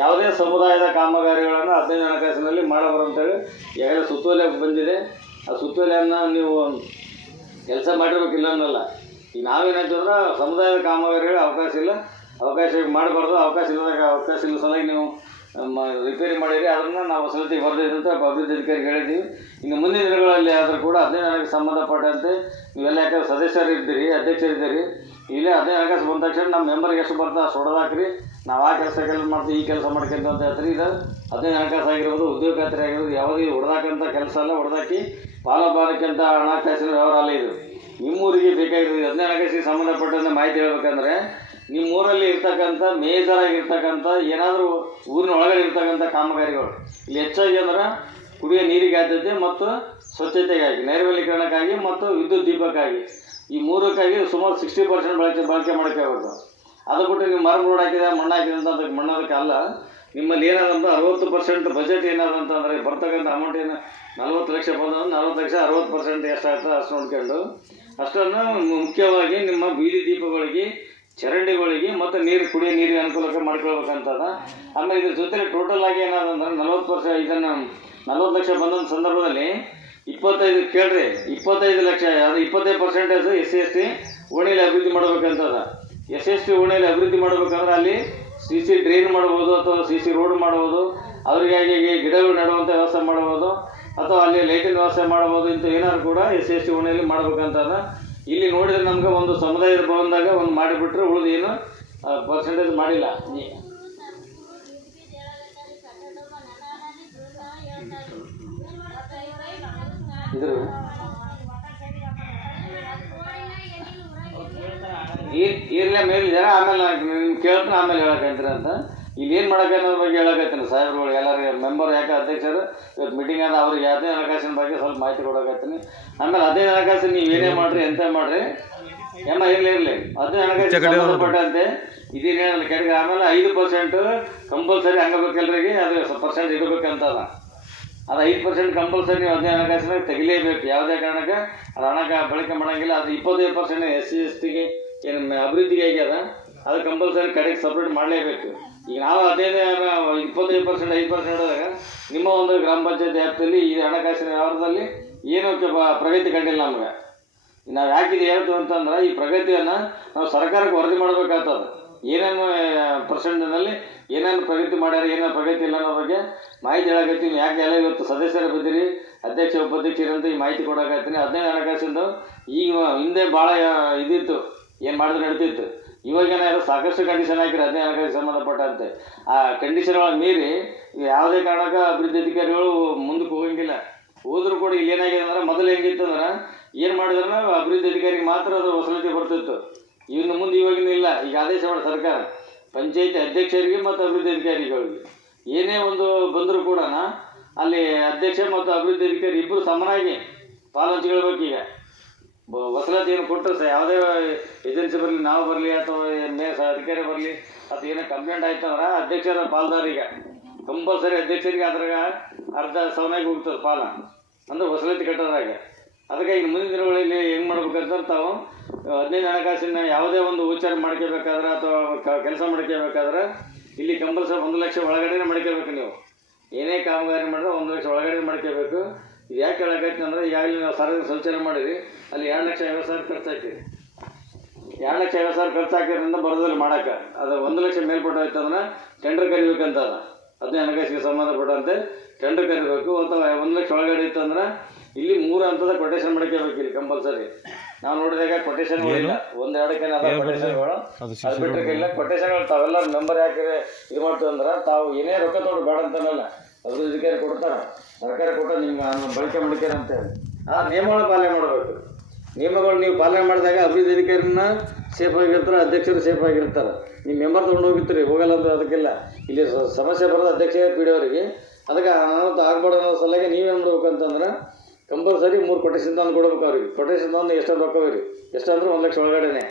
ಯಾವುದೇ ಸಮುದಾಯದ ಕಾಮಗಾರಿಗಳನ್ನು 15 ಹಣಕಾಸಿನಲ್ಲಿ ಮಾಡಬಾರಂತೇಳಿ ಈಗಾಗಲೇ ಸುತ್ತೋಲೆ ಬಂದಿದೆ. ಆ ಸುತ್ತೋಲೆಯನ್ನು ನೀವು ಕೆಲಸ ಮಾಡಿರ್ಬೇಕಿಲ್ಲ ಅನ್ನಲ್ಲ. ಈಗ ನಾವೇನಂತಂದ್ರೆ ಸಮುದಾಯದ ಕಾಮಗಾರಿಗಳು ಅವಕಾಶ ಮಾಡಬಾರ್ದು. ಅವಕಾಶ ಇಲ್ಲ ಸಲುವಾಗಿ ನೀವು ರಿಪೇರಿ ಮಾಡಿರಿ. ಅದನ್ನು ನಾವು ವಸತಿ ಬರೆದಿದ್ದಂತ ಅಭಿವೃದ್ಧಿ ಅಧಿಕಾರಿಗೆ ಹೇಳಿದ್ದೀವಿ. ಇನ್ನು ಮುಂದಿನ ದಿನಗಳಲ್ಲಿ ಆದರೂ ಕೂಡ 15 ಹಣಕ್ಕೆ ಸಂಬಂಧಪಟ್ಟಂತೆ ನೀವೆಲ್ಲ ಯಾಕಂದ್ರೆ ಸದಸ್ಯರಿದ್ದೀರಿ, ಅಧ್ಯಕ್ಷರಿದ್ದೀರಿ. ಇಲ್ಲೇ 15 ಹಣಕಾಸು ಬಂದ ತಕ್ಷಣ ನಮ್ಮ ಮೆಂಬರ್ಗೆ ಎಷ್ಟು ಬರ್ತಾ ಅಷ್ಟು ಹೊಡೆದಾಕ್ರಿ. ನಾವು ಆ ಕೆಲಸ ಮಾಡ್ತೀವಿ, ಈ ಕೆಲಸ ಮಾಡ್ಕೊಂತ ಅಂತ ಹೇಳ್ತೀರಿ. ಇದು 15 ಹಣಕಾಸು ಆಗಿರ್ಬೋದು, ಉದ್ಯೋಗ ಖಾತ್ರಿ ಆಗಿರ್ಬೋದು, ಯಾವುದೇ ಹೊಡೆದಾಕಂಥ ಕೆಲಸ ಅಲ್ಲ. ಹೊಡೆದಾಕಿ ಪಾಲಕ್ಕಿಂತ ಹಣಕಾಸಿನ ವ್ಯವಹಾರ ಅಲ್ಲ ಇದು. ನಿಮ್ಮೂರಿಗೆ ಬೇಕಾಗಿರೋದು 15 ಹಣಕಾಸಿಗೆ ಸಂಬಂಧಪಟ್ಟಂತೆ ಮಾಹಿತಿ ಹೇಳ್ಬೇಕಂದ್ರೆ ನಿಮ್ಮೂರಲ್ಲಿ ಇರ್ತಕ್ಕಂಥ ಮೇಜರ್ ಆಗಿರ್ತಕ್ಕಂಥ ಏನಾದರೂ ಊರಿನ ಒಳಗಡೆ ಇರ್ತಕ್ಕಂಥ ಕಾಮಗಾರಿಗಳು ಇಲ್ಲಿ ಹೆಚ್ಚಾಗಿ ಅಂದ್ರೆ ಕುಡಿಯೋ ನೀರಿಗೆ ಆದ್ಯತೆ ಮತ್ತು ಸ್ವಚ್ಛತೆಗಾಗಿ, ನೈರ್ಮಲೀಕರಣಕ್ಕಾಗಿ ಮತ್ತು ವಿದ್ಯುತ್ ದೀಪಕ್ಕಾಗಿ, ಈ ಮೂರಕ್ಕಾಗಿ ಸುಮಾರು 60% ಬಳಕೆ ಮಾಡೋಕ್ಕಾಗುತ್ತೆ. ಅದು ಬಿಟ್ಟು ನೀವು ಮರ ರೋಡ್ ಹಾಕಿದೆ, ಮಣ್ಣು ಹಾಕಿದೆ ಅಂತ ಅದಕ್ಕೆ ಮಣ್ಣೋದಕ್ಕೆ ಅಲ್ಲ. ನಿಮ್ಮಲ್ಲಿ ಏನಾದಂತ 60% ಬಜೆಟ್ ಏನಾದಂತಂದರೆ ಬರ್ತಕ್ಕಂಥ ಅಮೌಂಟ್ ಏನು 40 ಲಕ್ಷ ಬಂದ್ರೆ 40 ಲಕ್ಷ 60% ಎಷ್ಟಾಗ್ತದೆ ಅಷ್ಟು ನೋಡ್ಕೊಂಡು ಅಷ್ಟನ್ನು ಮುಖ್ಯವಾಗಿ ನಿಮ್ಮ ಬೀದಿ ದೀಪಗಳಿಗೆ, ಚರಂಡಿಗಳಿಗೆ ಮತ್ತು ಕುಡಿಯೋ ನೀರಿಗೆ ಅನುಕೂಲಕ್ಕೆ ಮಾಡ್ಕೊಳ್ಬೇಕಂತದ. ಆಮೇಲೆ ಇದ್ರ ಜೊತೆಲಿ ಟೋಟಲ್ ಆಗಿ ಏನಾದಂದ್ರೆ 40% ಇದನ್ನು 40 ಲಕ್ಷ ಬಂದಂಥ ಸಂದರ್ಭದಲ್ಲಿ 25 ಲಕ್ಷ ಅದು 25% SC/ST ಓಣಿಯಲ್ಲಿ ಅಭಿವೃದ್ಧಿ ಮಾಡಬೇಕಂತದ. SC/ST ಓಣಿಯಲ್ಲಿ ಅಭಿವೃದ್ಧಿ ಮಾಡಬೇಕಂದ್ರೆ ಅಲ್ಲಿ CC ಡ್ರೈನ್ ಮಾಡ್ಬೋದು ಅಥವಾ CC ರೋಡ್ ಮಾಡ್ಬೋದು, ಅವರಿಗಾಗಿ ಗಿಡಗಳು ನೆಡುವಂಥ ವ್ಯವಸ್ಥೆ ಮಾಡ್ಬೋದು ಅಥವಾ ಅಲ್ಲಿ ಲೈಟಿನ ವ್ಯವಸ್ಥೆ ಮಾಡ್ಬೋದು. ಇಂಥ ಏನಾದ್ರು ಕೂಡ SC/ST ಓಣಿಯಲ್ಲಿ ಮಾಡ್ಬೇಕಂತದ. ಇಲ್ಲಿ ನೋಡಿದ್ರೆ ನಮ್ಗೆ ಒಂದು ಸಮುದಾಯದ ಭವನದಾಗ ಒಂದು ಮಾಡಿಬಿಟ್ರೆ ಉಳಿದು ಏನು ಪರ್ಸೆಂಟೇಜ್ ಮಾಡಿಲ್ಲ. ಇದ್ರ ಇರ್ಲೇ ಮೇಲೆ ಜನ ಆಮೇಲೆ ಕೇಳ್ತಾನೆ ಆಮೇಲೆ ಹೇಳಕಂತೀರ ಅಂತ. ಇಲ್ಲಿ ಏನು ಮಾಡೋಕೆ ಅನ್ನೋದ್ರ ಬಗ್ಗೆ ಹೇಳಕತ್ತೀನಿ ಸಾಹೇಬ್ರುಗಳು ಎಲ್ಲರಿಗೆ ಮೆಂಬರ್ ಯಾಕೆ ಅಧ್ಯಕ್ಷರು ಇವತ್ತು ಮೀಟಿಂಗ್ ಆದ ಅವ್ರಿಗೆ 15 ಹಣಕಾಸಿನ ಬಗ್ಗೆ ಸ್ವಲ್ಪ ಮಾಹಿತಿ ಕೊಡಕತ್ತೀನಿ. ಆಮೇಲೆ 15 ಹಣಕಾಸು ನೀವು ಏನೇ ಮಾಡಿರಿ ಎಂತ ಮಾಡಿರಿ ಎಲ್ಲ ಇರಲಿ 15 ಹಣಕಾಸಿಗೆ ಸಂಬಂಧಪಟ್ಟಂತೆ ಇದೇನು ಹೇಳಲ್ಲ ಕೆಳಗೆ. ಆಮೇಲೆ 5% ಕಂಪಲ್ಸರಿ ಅಂಗಬೇಕೆಲ್ಲರಿಗೆ ಅದು ಪರ್ಸೆಂಟ್ ಇಡಬೇಕಂತದ. ಅದು 5% ಕಂಪಲ್ಸರಿ ನೀವು 15 ಹಣಕಾಸಿನಾಗ ತೆಗಿಲೇಬೇಕು. ಯಾವುದೇ ಕಾರಣಕ್ಕೆ ಅದು ಹಣ ಬಳಕೆ ಮಾಡೋಂಗಿಲ್ಲ. ಅದು 25% SC/STಗೆ ಏನು ಅಭಿವೃದ್ಧಿಗೆ ಆಗ್ಯದ ಅದು ಕಂಪಲ್ಸರಿ ಕಡೆಗೆ ಸಪ್ರೇಟ್ ಮಾಡಲೇಬೇಕು. ಈಗ ನಾವು 25% 5% ಹಿಡಿದಾಗ ನಿಮ್ಮ ಒಂದು ಗ್ರಾಮ ಪಂಚಾಯತ್ ವ್ಯಾಪ್ತಿಯಲ್ಲಿ ಈ ಹಣಕಾಸಿನ ವ್ಯವಹಾರದಲ್ಲಿ ಏನೂ ಪ್ರಗತಿ ಕಂಡಿಲ್ಲ ನಮ್ಗೆ. ನಾವು ಯಾಕಿದೆ ಹೇಳ್ತೀವಿ ಅಂತಂದ್ರೆ ಈ ಪ್ರಗತಿಯನ್ನು ನಾವು ಸರ್ಕಾರಕ್ಕೆ ವರದಿ ಮಾಡಬೇಕಾಗ್ತದೆ. ಏನೇನು ಪರ್ಸೆಂಟ್ನಲ್ಲಿ ಏನೇನು ಪ್ರಗತಿ ಮಾಡ್ಯಾರ, ಏನೇನು ಪ್ರಗತಿ ಇಲ್ಲ ಅನ್ನೋ ಬಗ್ಗೆ ಮಾಹಿತಿ ಹೇಳಕತ್ತೀನಿ. ಯಾಕೆ ಎಲ್ಲ ಇವತ್ತು ಸದಸ್ಯರ ಬಂದಿರಿ, ಅಧ್ಯಕ್ಷ ಉಪಾಧ್ಯಕ್ಷರಂತ ಈ ಮಾಹಿತಿ ಕೊಡಕತ್ತೀನಿ. 15 ಹಣಕಾಸಿಂದು ಈಗ ಹಿಂದೆ ಭಾಳ ಇದಿತ್ತು, ಏನು ಮಾಡಿದ್ರೆ ನಡೀತಿತ್ತು. ಇವಾಗೇನಾದ್ರು ಸಾಕಷ್ಟು ಕಂಡೀಷನ್ ಹಾಕಿರಿ 15 ಹಣಕಾಸಿಗೆ ಸಂಬಂಧಪಟ್ಟಂತೆ. ಆ ಕಂಡೀಷನ್ ಒಳಗೆ ಮೀರಿ ಯಾವುದೇ ಕಾರಣಕ್ಕೆ ಅಭಿವೃದ್ಧಿ ಅಧಿಕಾರಿಗಳು ಮುಂದಕ್ಕೆ ಹೋಗಂಗಿಲ್ಲ. ಹೋದ್ರೂ ಕೂಡ ಇಲ್ಲಿ ಏನಾಗಿದೆ ಅಂದ್ರೆ ಮೊದಲು ಹೆಂಗಿತ್ತು ಅಂದ್ರೆ ಏನು ಮಾಡಿದ್ರೆ ಅಭಿವೃದ್ಧಿ ಅಧಿಕಾರಿಗೆ ಮಾತ್ರ ಅದು ವಸೂಲಿಗೆ ಬರ್ತಿತ್ತು. ಇನ್ನು ಮುಂದೆ ಇವಾಗಿನ ಇಲ್ಲ. ಈಗ ಆದೇಶ ಮಾಡಿ ಸರ್ಕಾರ ಪಂಚಾಯತಿ ಅಧ್ಯಕ್ಷರಿಗೆ ಮತ್ತು ಅಭಿವೃದ್ಧಿ ಅಧಿಕಾರಿಗಳಿಗೆ ಏನೇ ಒಂದು ಬಂದರೂ ಕೂಡ ಅಲ್ಲಿ ಅಧ್ಯಕ್ಷ ಮತ್ತು ಅಭಿವೃದ್ಧಿ ಅಧಿಕಾರಿ ಇಬ್ಬರು ಸಮನಾಗಿ ಪಾಲಂಚ್ಕೊಳ್ಬೇಕು. ಈಗ ವಸೂಲಾತಿ ಏನು ಕೊಟ್ಟರು ಯಾವುದೇ ಏಜೆನ್ಸಿ ಬರಲಿ, ನಾವು ಬರಲಿ ಅಥವಾ ಅಧಿಕಾರಿ ಬರಲಿ ಅಥವಾ ಏನೋ ಕಂಪ್ಲೇಂಟ್ ಆಯ್ತು ಅಂದ್ರೆ ಅಧ್ಯಕ್ಷರ ಪಾಲ್ದಾರಿಗೆ ಕಂಪಲ್ಸರಿ ಅಧ್ಯಕ್ಷರಿಗೆ ಅದ್ರಾಗ ಅರ್ಧ ಸವನಾಗಿ ಹೋಗ್ತದೆ ಪಾಲ ಅಂದ್ರೆ ವಸೂಲಾತಿ ಕಟ್ಟೋದ್ರಾಗ. ಅದಕ್ಕೆ ಈಗ ಮುಂದಿನ ದಿನಗಳಲ್ಲಿ ಹೆಂಗೆ ಮಾಡ್ಬೇಕಂತ ತಾವು 15 ಹಣಕಾಸಿನ ಯಾವುದೇ ಒಂದು ಉಚ್ಚಾರ ಮಾಡ್ಕೋಬೇಕಾದ್ರೆ ಅಥವಾ ಕೆಲಸ ಮಾಡ್ಕೋಬೇಕಾದ್ರೆ ಇಲ್ಲಿ ಕಂಪಲ್ಸರಿ 1 ಲಕ್ಷ ಒಳಗಡೆ ಮಾಡ್ಕೋಬೇಕು. ನೀವು ಏನೇ ಕಾಮಗಾರಿ ಮಾಡಿದ್ರೆ 1 ಲಕ್ಷ ಒಳಗಡೆ ಮಾಡ್ಕೋಬೇಕು. ಇದು ಯಾಕೆ ಹೇಳಕೈತಿ ಅಂದರೆ ಈಗಾಗಲೇ ನಾವು ಸಾರ್ವಜನಿಕ ಶೌಚಾಲಯ ಮಾಡಿದ್ವಿ, ಅಲ್ಲಿ 2,50,000 ಖರ್ಚು ಹಾಕಿರಿ. 2,50,000 ಖರ್ಚು ಹಾಕಿದ್ರಿಂದ ಬರೋದಲ್ಲಿ ಮಾಡೋಕೆ ಅದು 1 ಲಕ್ಷ ಮೇಲ್ಪಟ್ಟು ಆಯ್ತು ಅಂದ್ರೆ ಟೆಂಡರ್ ಕರಿಬೇಕಂತ ಅದ. 15 ಹಣಕಾಸಿಗೆ ಸಂಬಂಧಪಟ್ಟಂತೆ ಟೆಂಡರ್ ಕರಿಬೇಕು. ಅಥವಾ 1 ಲಕ್ಷ ಒಳಗಡೆ ಇತ್ತು ಅಂದ್ರೆ ಇಲ್ಲಿ 3 ಹಂತದ ಕೊಟೇಶನ್ ಮಾಡ್ಕೋಬೇಕು. ಇಲ್ಲಿ ಕಂಪಲ್ಸರಿ ನಾವು ನೋಡಿದಾಗ ಕೊಟೇಶನ್ಗಳಿಲ್ಲ, 1-2 ಕೊಟೇಶನ್ಗಳು, ಅದು ಬಿಟ್ಟರೆ ಇಲ್ಲ ಕೊಟೇಶನ್ಗಳು. ತಾವೆಲ್ಲ ಮೆಂಬರ್ ಯಾಕೆ ಇದು ಮಾಡ್ತೀವಿ ಅಂದ್ರೆ ತಾವು ಏನೇ ರೊಕ್ಕ ತೊಗೊಂಡು ಬೇಡ ಅಂತನಲ್ಲ, ಅಭಿವೃದ್ಧಿಕಾರಿ ಕೊಡ್ತಾರೆ, ಸರ್ಕಾರ ಕೊಟ್ಟ ನಿಮ್ಗೆ ಬಳಕೆ ಮಾಡ್ತಾರೆ ಅಂತೇಳಿ ಆ ನಿಯಮಗಳು ಪಾಲನೆ ಮಾಡಬೇಕು. ನಿಯಮಗಳು ನೀವು ಪಾಲನೆ ಮಾಡಿದಾಗ ಅಭಿವೃದ್ಧಿ ಅಧಿಕಾರಿನ ಸೇಫ್ ಆಗಿರ್ತಾರೆ, ಅಧ್ಯಕ್ಷರು ಸೇಫ್ ಆಗಿರ್ತಾರೆ. ನೀವು ಮೆಂಬರ್ ತೊಗೊಂಡು ಹೋಗಿರ್ತೀರಿ, ಹೋಗಲ್ಲ ಅಂದ್ರೆ ಅದಕ್ಕೆಲ್ಲ ಇಲ್ಲಿ ಸಮಸ್ಯೆ ಬರೋದು ಅಧ್ಯಕ್ಷ ಪಿ.ಡಿ. ಅವರಿಗೆ. ಅದಕ್ಕೆ ಅನಾಹುತ ಆಗ್ಬಾರ್ದು ಅನ್ನೋ ಸಲುವಾಗಿ ನೀವೇನು ಮಾಡ್ಬೇಕು ಅಂತಂದ್ರೆ ಕಂಪಲ್ಸರಿ 3 ಕೊಟೇಶನ್ ತಂದು ಕೊಡ್ಬೇಕು ಅವ್ರಿಗೆ. ಕೊಟೇಶನ್ ತಂದು ಎಷ್ಟೊಂದು ರೊಕ್ಕ ಹೋಗ್ರಿ, ಎಷ್ಟಂದ್ರೆ 1 ಲಕ್ಷ ಒಳಗಡೆ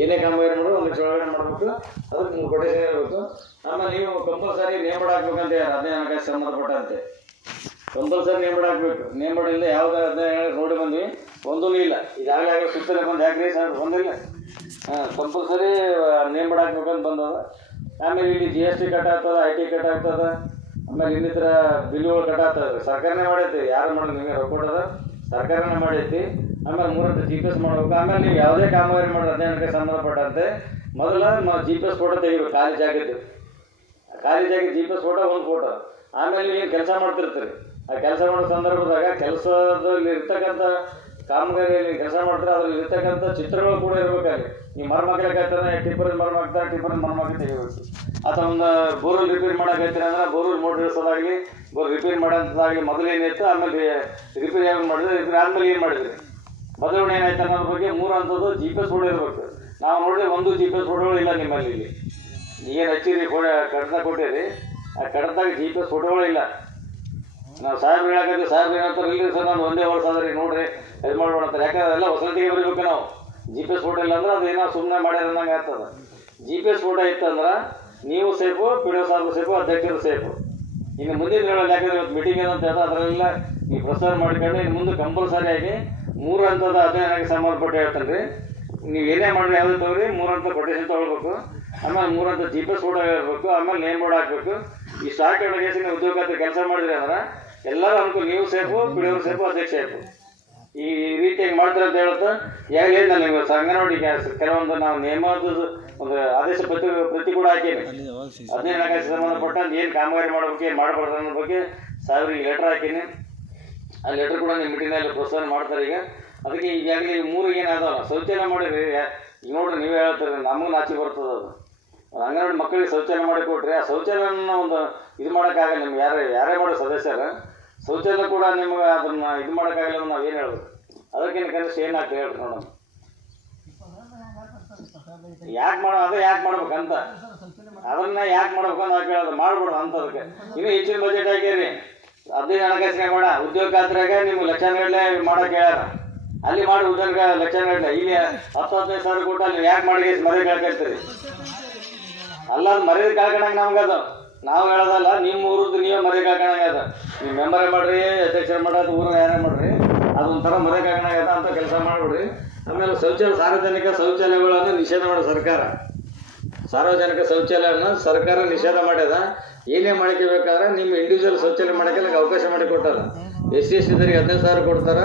ಏನೇ ಕಾಮಗಾರಿ ಮಾಡೋದು 1 ಲಕ್ಷ ಒಳಗಡೆ ಮಾಡಬೇಕು. ಅದಕ್ಕೆ 3 ಕೊಟೇಶನ್ ಇರಬೇಕು. ಆಮೇಲೆ ನೀವು ಕಂಪಲ್ಸರಿ ನೇಮಡ ಹಾಕ್ಬೇಕಂತ 15 ಹಣಕಾಸು ಸಂಬಂಧಪಟ್ಟಂತೆ ಕಂಪಲ್ಸರಿ ನೇಮಡ ಹಾಕ್ಬೇಕು. ನೇಮಡ ಇಲ್ಲ ಯಾವುದೇ 15 ನೋಡಿ ಬಂದ್ವಿ, ಒಂದೂ ಇಲ್ಲ. ಈಗಾಗಲೇ ಸುತ್ತಲೇ ಬಂದು ಯಾಕ್ರಿ ಸರ್ ಬಂದಿಲ್ಲ, ಕಂಪಲ್ಸರಿ ನೇಮಡ ಹಾಕ್ಬೇಕಂತ ಬಂದದ. ಆಮೇಲೆ ಇಲ್ಲಿ GST ಕಟ್ ಆಗ್ತದೆ, IT ಕಟ್ ಆಗ್ತದೆ, ಆಮೇಲೆ ಇನ್ನಿತರ ಬಿಲ್ಗಳು ಕಟ್ ಆಗ್ತದೆ. ಸರ್ಕಾರನೇ ಮಾಡೈತಿ, ಯಾರು ಮಾಡೋದು ನಿಮಗೆ ರೊಕ್ಕ ಕೊಡೋದ ಸರ್ಕಾರನೇ ಮಾಡೈತಿ. ಆಮೇಲೆ 3 GPS ಮಾಡಬೇಕು. ಆಮೇಲೆ ನೀವು ಯಾವುದೇ ಕಾಮಗಾರಿ ಮಾಡೋದು 15 ಹಣಕಾಸು ಸಂಬಂಧಪಟ್ಟಂತೆ ಮೊದಲ GPS ಫೋಟೋ ತೆಗಿಬೇಕು. ಖಾಲಿ ಜಾಗದ್ದು ಖಾಲಿ ಜಾಗ GPS ಫೋಟೋ, 1 ಫೋಟೋ. ಆಮೇಲೆ ನೀವು ಕೆಲಸ ಮಾಡ್ತಿರ್ತೀರಿ, ಆ ಕೆಲಸ ಮಾಡೋ ಸಂದರ್ಭದಾಗ ಕೆಲಸದಲ್ಲಿ ಇರ್ತಕ್ಕಂಥ ಕಾಮಗಾರಿಯಲ್ಲಿ ಕೆಲಸ ಮಾಡ್ತಾರೆ, ಅದ್ರಲ್ಲಿ ಇರ್ತಕ್ಕಂಥ ಚಿತ್ರಗಳು ಕೂಡ ಇರಬೇಕಾಗಿ. ನೀವು ಮರಮಕ್ಕಾಗ್ತಾನೆ ಟಿಪ್ಪರ್ ಮರಮಾಗ್ತಾರೆ, ಟಿಪ್ಪರ್ ಮರಮಾಕಿ ತೆಗಿಬೇಕು. ಅಥವಾ ಒಂದು ಬೋರ್ವೆಲ್ ರಿಪೇರ್ ಮಾಡೋಕೈತೀರ ಅಂದ್ರೆ ಬೋರ್ವೆಲ್ ಮೋಟ್ರ್ ಇಳಿಸೋದಾಗಲಿ, ರಿಪೇರ್ ಮಾಡೋಂಥದ್ದಾಗಲಿ ಮೊದಲು ಏನಿತ್ತು, ಆಮೇಲೆ ರಿಪೇರ್ ಯಾವಾಗ ಮಾಡಿದ್ರೆ ರಿಪೇರ್ ಆದಮೇಲೆ ಏನು ಮಾಡಿದ್ರಿ, ಬದಲಾವಣೆ ಏನಾಯ್ತು ಅನ್ನೋದ್ರ ಬಗ್ಗೆ 3 ಹಂತದ್ದು GPS ಫೋಟೋ ಇರಬೇಕು. ನಾವು ನೋಡಿದ್ರೆ 1 GPS ಫೋಟೋಗಳು ಇಲ್ಲ ನಿಮ್ಮಲ್ಲಿ. ಇಲ್ಲಿ ಏನು ಹಚ್ಚಿರಿ ಕಡತ ಕೊಟ್ಟಿರಿ, ಆ ಕಡತಾಗ GPS ಫೋಟೋಗಳು ಇಲ್ಲ. ನಾವು ಸಾಹೇಬ್ರು ಹೇಳಕತ್ತೀವಿ, ಸಾಹೇಬ್ರು ಏನಂತಾರೆ, ಇಲ್ಲರಿ ಸರ್ ನಾನು ಒಂದೇ ವರ್ಷ ಆದ್ರಿ ನೋಡ್ರಿ ಇದು ಮಾಡ್ಬೇಡ ಅಂತಾರೆ. ಯಾಕಂದ್ರೆ ಎಲ್ಲ ಹೊಸಟಿಗೆ ಬರೀಬೇಕು ನಾವು. GPS ಫೋಟೋ ಇಲ್ಲ ಅಂದ್ರೆ ಅದು ಏನೋ ಸುಮ್ಮನೆ ಮಾಡ್ಯಾರ ಅನ್ನಂಗೆ ಆಗ್ತದೆ. GPS ಫೋಟೋ ಇತ್ತಂದ್ರೆ ನೀವು ಸೇಫು, PDO ಸಾಹೇಬರು ಸೇಫು, ಅಧ್ಯಕ್ಷರು ಸೇಫು. ಇನ್ನು ಮುಂದಿನ ಹೇಳೋದು ಯಾಕಂದ್ರೆ ಇವತ್ತು ಮೀಟಿಂಗ್ ಏನಂತ ಹೇಳ್ತಾ ಅದರಲ್ಲೆಲ್ಲ ನೀವು ಪ್ರಚಾರ ಮಾಡ್ಕೊಂಡು ಇನ್ನು ಮುಂದೆ ಕಂಪಲ್ಸರಿಯಾಗಿ 3 ಹಂತದ 15 ಹಣಕಾಸಿಗೆ ಸಂಬಂಧಪಟ್ಟು ಹೇಳ್ತಾನೆ ರೀ. ನೀವು ಏನೇ ಮಾಡಿರಿ ಯಾವುದೇ ತಗೋರಿ 3 ಹಂತ ಕೊಟೇಶನ್ ತೊಗೊಳ್ಬೇಕು. ಆಮೇಲೆ 3 ಹಂತ GPS ಫೋಟೋ ಇರಬೇಕು. ಆಮೇಲೆ ನೇಮ್ ಬೋರ್ಡ್ ಹಾಕಬೇಕು. ಈ ಸ್ಟಾಕ್ ಅಡ್ವೈಸಿಂಗ್ ಉದ್ಯೋಗ ಖಾತೆ ಕೆಲಸ ಮಾಡಿದ್ರಿ ಅಂದ್ರೆ ಎಲ್ಲರೂ ಅನ್ಕೋ, ನೀವು ಸೇಫು, PDO ಸೇಫು, ಅಧ್ಯಕ್ಷ ಸೇಫು. ಈ ರೀತಿಯಾಗಿ ಮಾಡ್ತಾರೆ ಅಂತ ಹೇಳುತ್ತೆ. ಯಾಕೆ ನಾನು ಅಂಗನವಾಡಿ ಕೆಲವೊಂದು ನಾವು ನೇಮದ ಒಂದು ಆದೇಶ ಪ್ರತಿ ಕೂಡ ಹಾಕೀನಿ. 15 ಹಣಕಾಸು ಸಂಬಂಧಪಟ್ಟ ಏನು ಕಾಮಗಾರಿ ಮಾಡ್ಬೇಕು, ಏನು ಮಾಡಬಾರ್ದು ಅನ್ನೋ ಬಗ್ಗೆ ಸಾಹೇಬ್ರಿಗೆ ಲೆಟರ್ ಹಾಕೀನಿ. ಆ ಲೆಟರ್ ಕೂಡ ನಿಮ್ಮ ಮೀಟಿಂಗ್ನಲ್ಲಿ ಪ್ರೋತ್ಸಾಹ ಮಾಡ್ತಾರೆ. ಈಗ ಅದಕ್ಕೆ ಈಗಾಗಲೇ 3 ಏನಾದಲ್ಲ ಶೌಚಾಲಯ ಮಾಡಿರಿ. ಈಗ ನೋಡ್ರಿ ನೀವೇ ಹೇಳ್ತೀರಿ, ನಮಗೂ ನಾಚಿ ಬರ್ತದೆ. ಅದು ಅಂಗನವಾಡಿ ಮಕ್ಕಳಿಗೆ ಶೌಚಾಲಯ ಮಾಡಿ ಕೊಟ್ರಿ. ಆ ಶೌಚಾಲಯನ ಒಂದು ಇದು ಮಾಡೋಕ್ಕಾಗಲ್ಲ. ನಿಮ್ಗೆ ಯಾರೇ ಮಾಡೋ ಸದಸ್ಯರು ಶೌಚಾಲಯ ಕೂಡ ನಿಮ್ಗೆ ಅದನ್ನು ಇದು ಮಾಡೋಕ್ಕಾಗಲ್ಲ. ನಾವು ಏನು ಹೇಳ್ಬೇಕು, ಅದಕ್ಕಿಂತ ಕನಿಷ್ಠ ಏನಾಗ್ತದೆ ಹೇಳ್ರಿ ನೋಡೋಣ. ಯಾಕೆ ಯಾಕೆ ಮಾಡ್ಬೇಕಂತ ಅದನ್ನ ಯಾಕೆ ಮಾಡ್ಬೇಕು ಅಂತ ಕೇಳೋದು ಮಾಡ್ಬಿಡೋದು ಅಂತದಕ್ಕೆ. ಇನ್ನೂ ಹೆಚ್ಚಿನ ಬಜೆಟ್ ಆಗ್ಯಾರಿ. 15 ಹಣಕಾಸಿನಾಗ ಮಾಡ ಉದ್ಯೋಗ ಖಾತ್ರಾಗ ನಿಮ್ಗೆ ಲಕ್ಷಾನುಗಟ್ಟಲೆ ಮಾಡೋಕೆ ಹೇಳ್ಯಾರ. ಅಲ್ಲಿ ಮಾಡಿ ಉದ್ಯೋಗ ಲಕ್ಷಾನುಗಟ್ಟಲೆ. ಇಲ್ಲಿ 10-15 ಸಾವಿರ ಕೊಟ್ಟು ಅಲ್ಲಿ ಯಾಕೆ ಮಾಡಿ ಮರ್ಯಾದೆ ಕಳ್ಕೊಳ್ತೀರಿ? ಅಲ್ಲ, ಅದು ಮರ್ಯಾದೆ ಕಳ್ಕೊಂಡಂಗೆ ನಮ್ಗದು. ನಾವು ಹೇಳೋದಲ್ಲ, ನಿಮ್ಮ ಊರದ್ದು ನೀವೇ ಮರ್ಯಾದೆ ಕಳ್ಕೊಂಡಂಗೆ ಅದ. ನೀವು ಮೆಂಬರೇ ಮಾಡ್ರಿ, ಅಧ್ಯಕ್ಷರು ಮಾಡೋದು, ಊರ ಯಾರೇ ಮಾಡ್ರಿ, ಅದೊಂಥರ ಮರ್ಯಾದೆ ಕಳ್ಕೊಂಡಂಗೆ ಅದ ಅಂತ ಕೆಲಸ ಮಾಡಿಬಿಡ್ರಿ. ಆಮೇಲೆ ಸಾರ್ವಜನಿಕ ಶೌಚಾಲಯಗಳನ್ನು ನಿಷೇಧ ಮಾಡೋ ಸರ್ಕಾರ. ಸಾರ್ವಜನಿಕ ಶೌಚಾಲಯವನ್ನು ಸರ್ಕಾರ ನಿಷೇಧ ಮಾಡ್ಯದ. ಏನೇ ಮಾಡ್ಕೋಬೇಕಾದ್ರೆ ನಿಮ್ಮ ಇಂಡಿವಿಜುವಲ್ ಶೌಚಾಲಯ ಮಾಡೋಕ್ಕೆ ಅವಕಾಶ ಮಾಡಿ ಕೊಟ್ಟಾರ. SC STದವರಿಗೆ 15,000 ಕೊಡ್ತಾರೆ,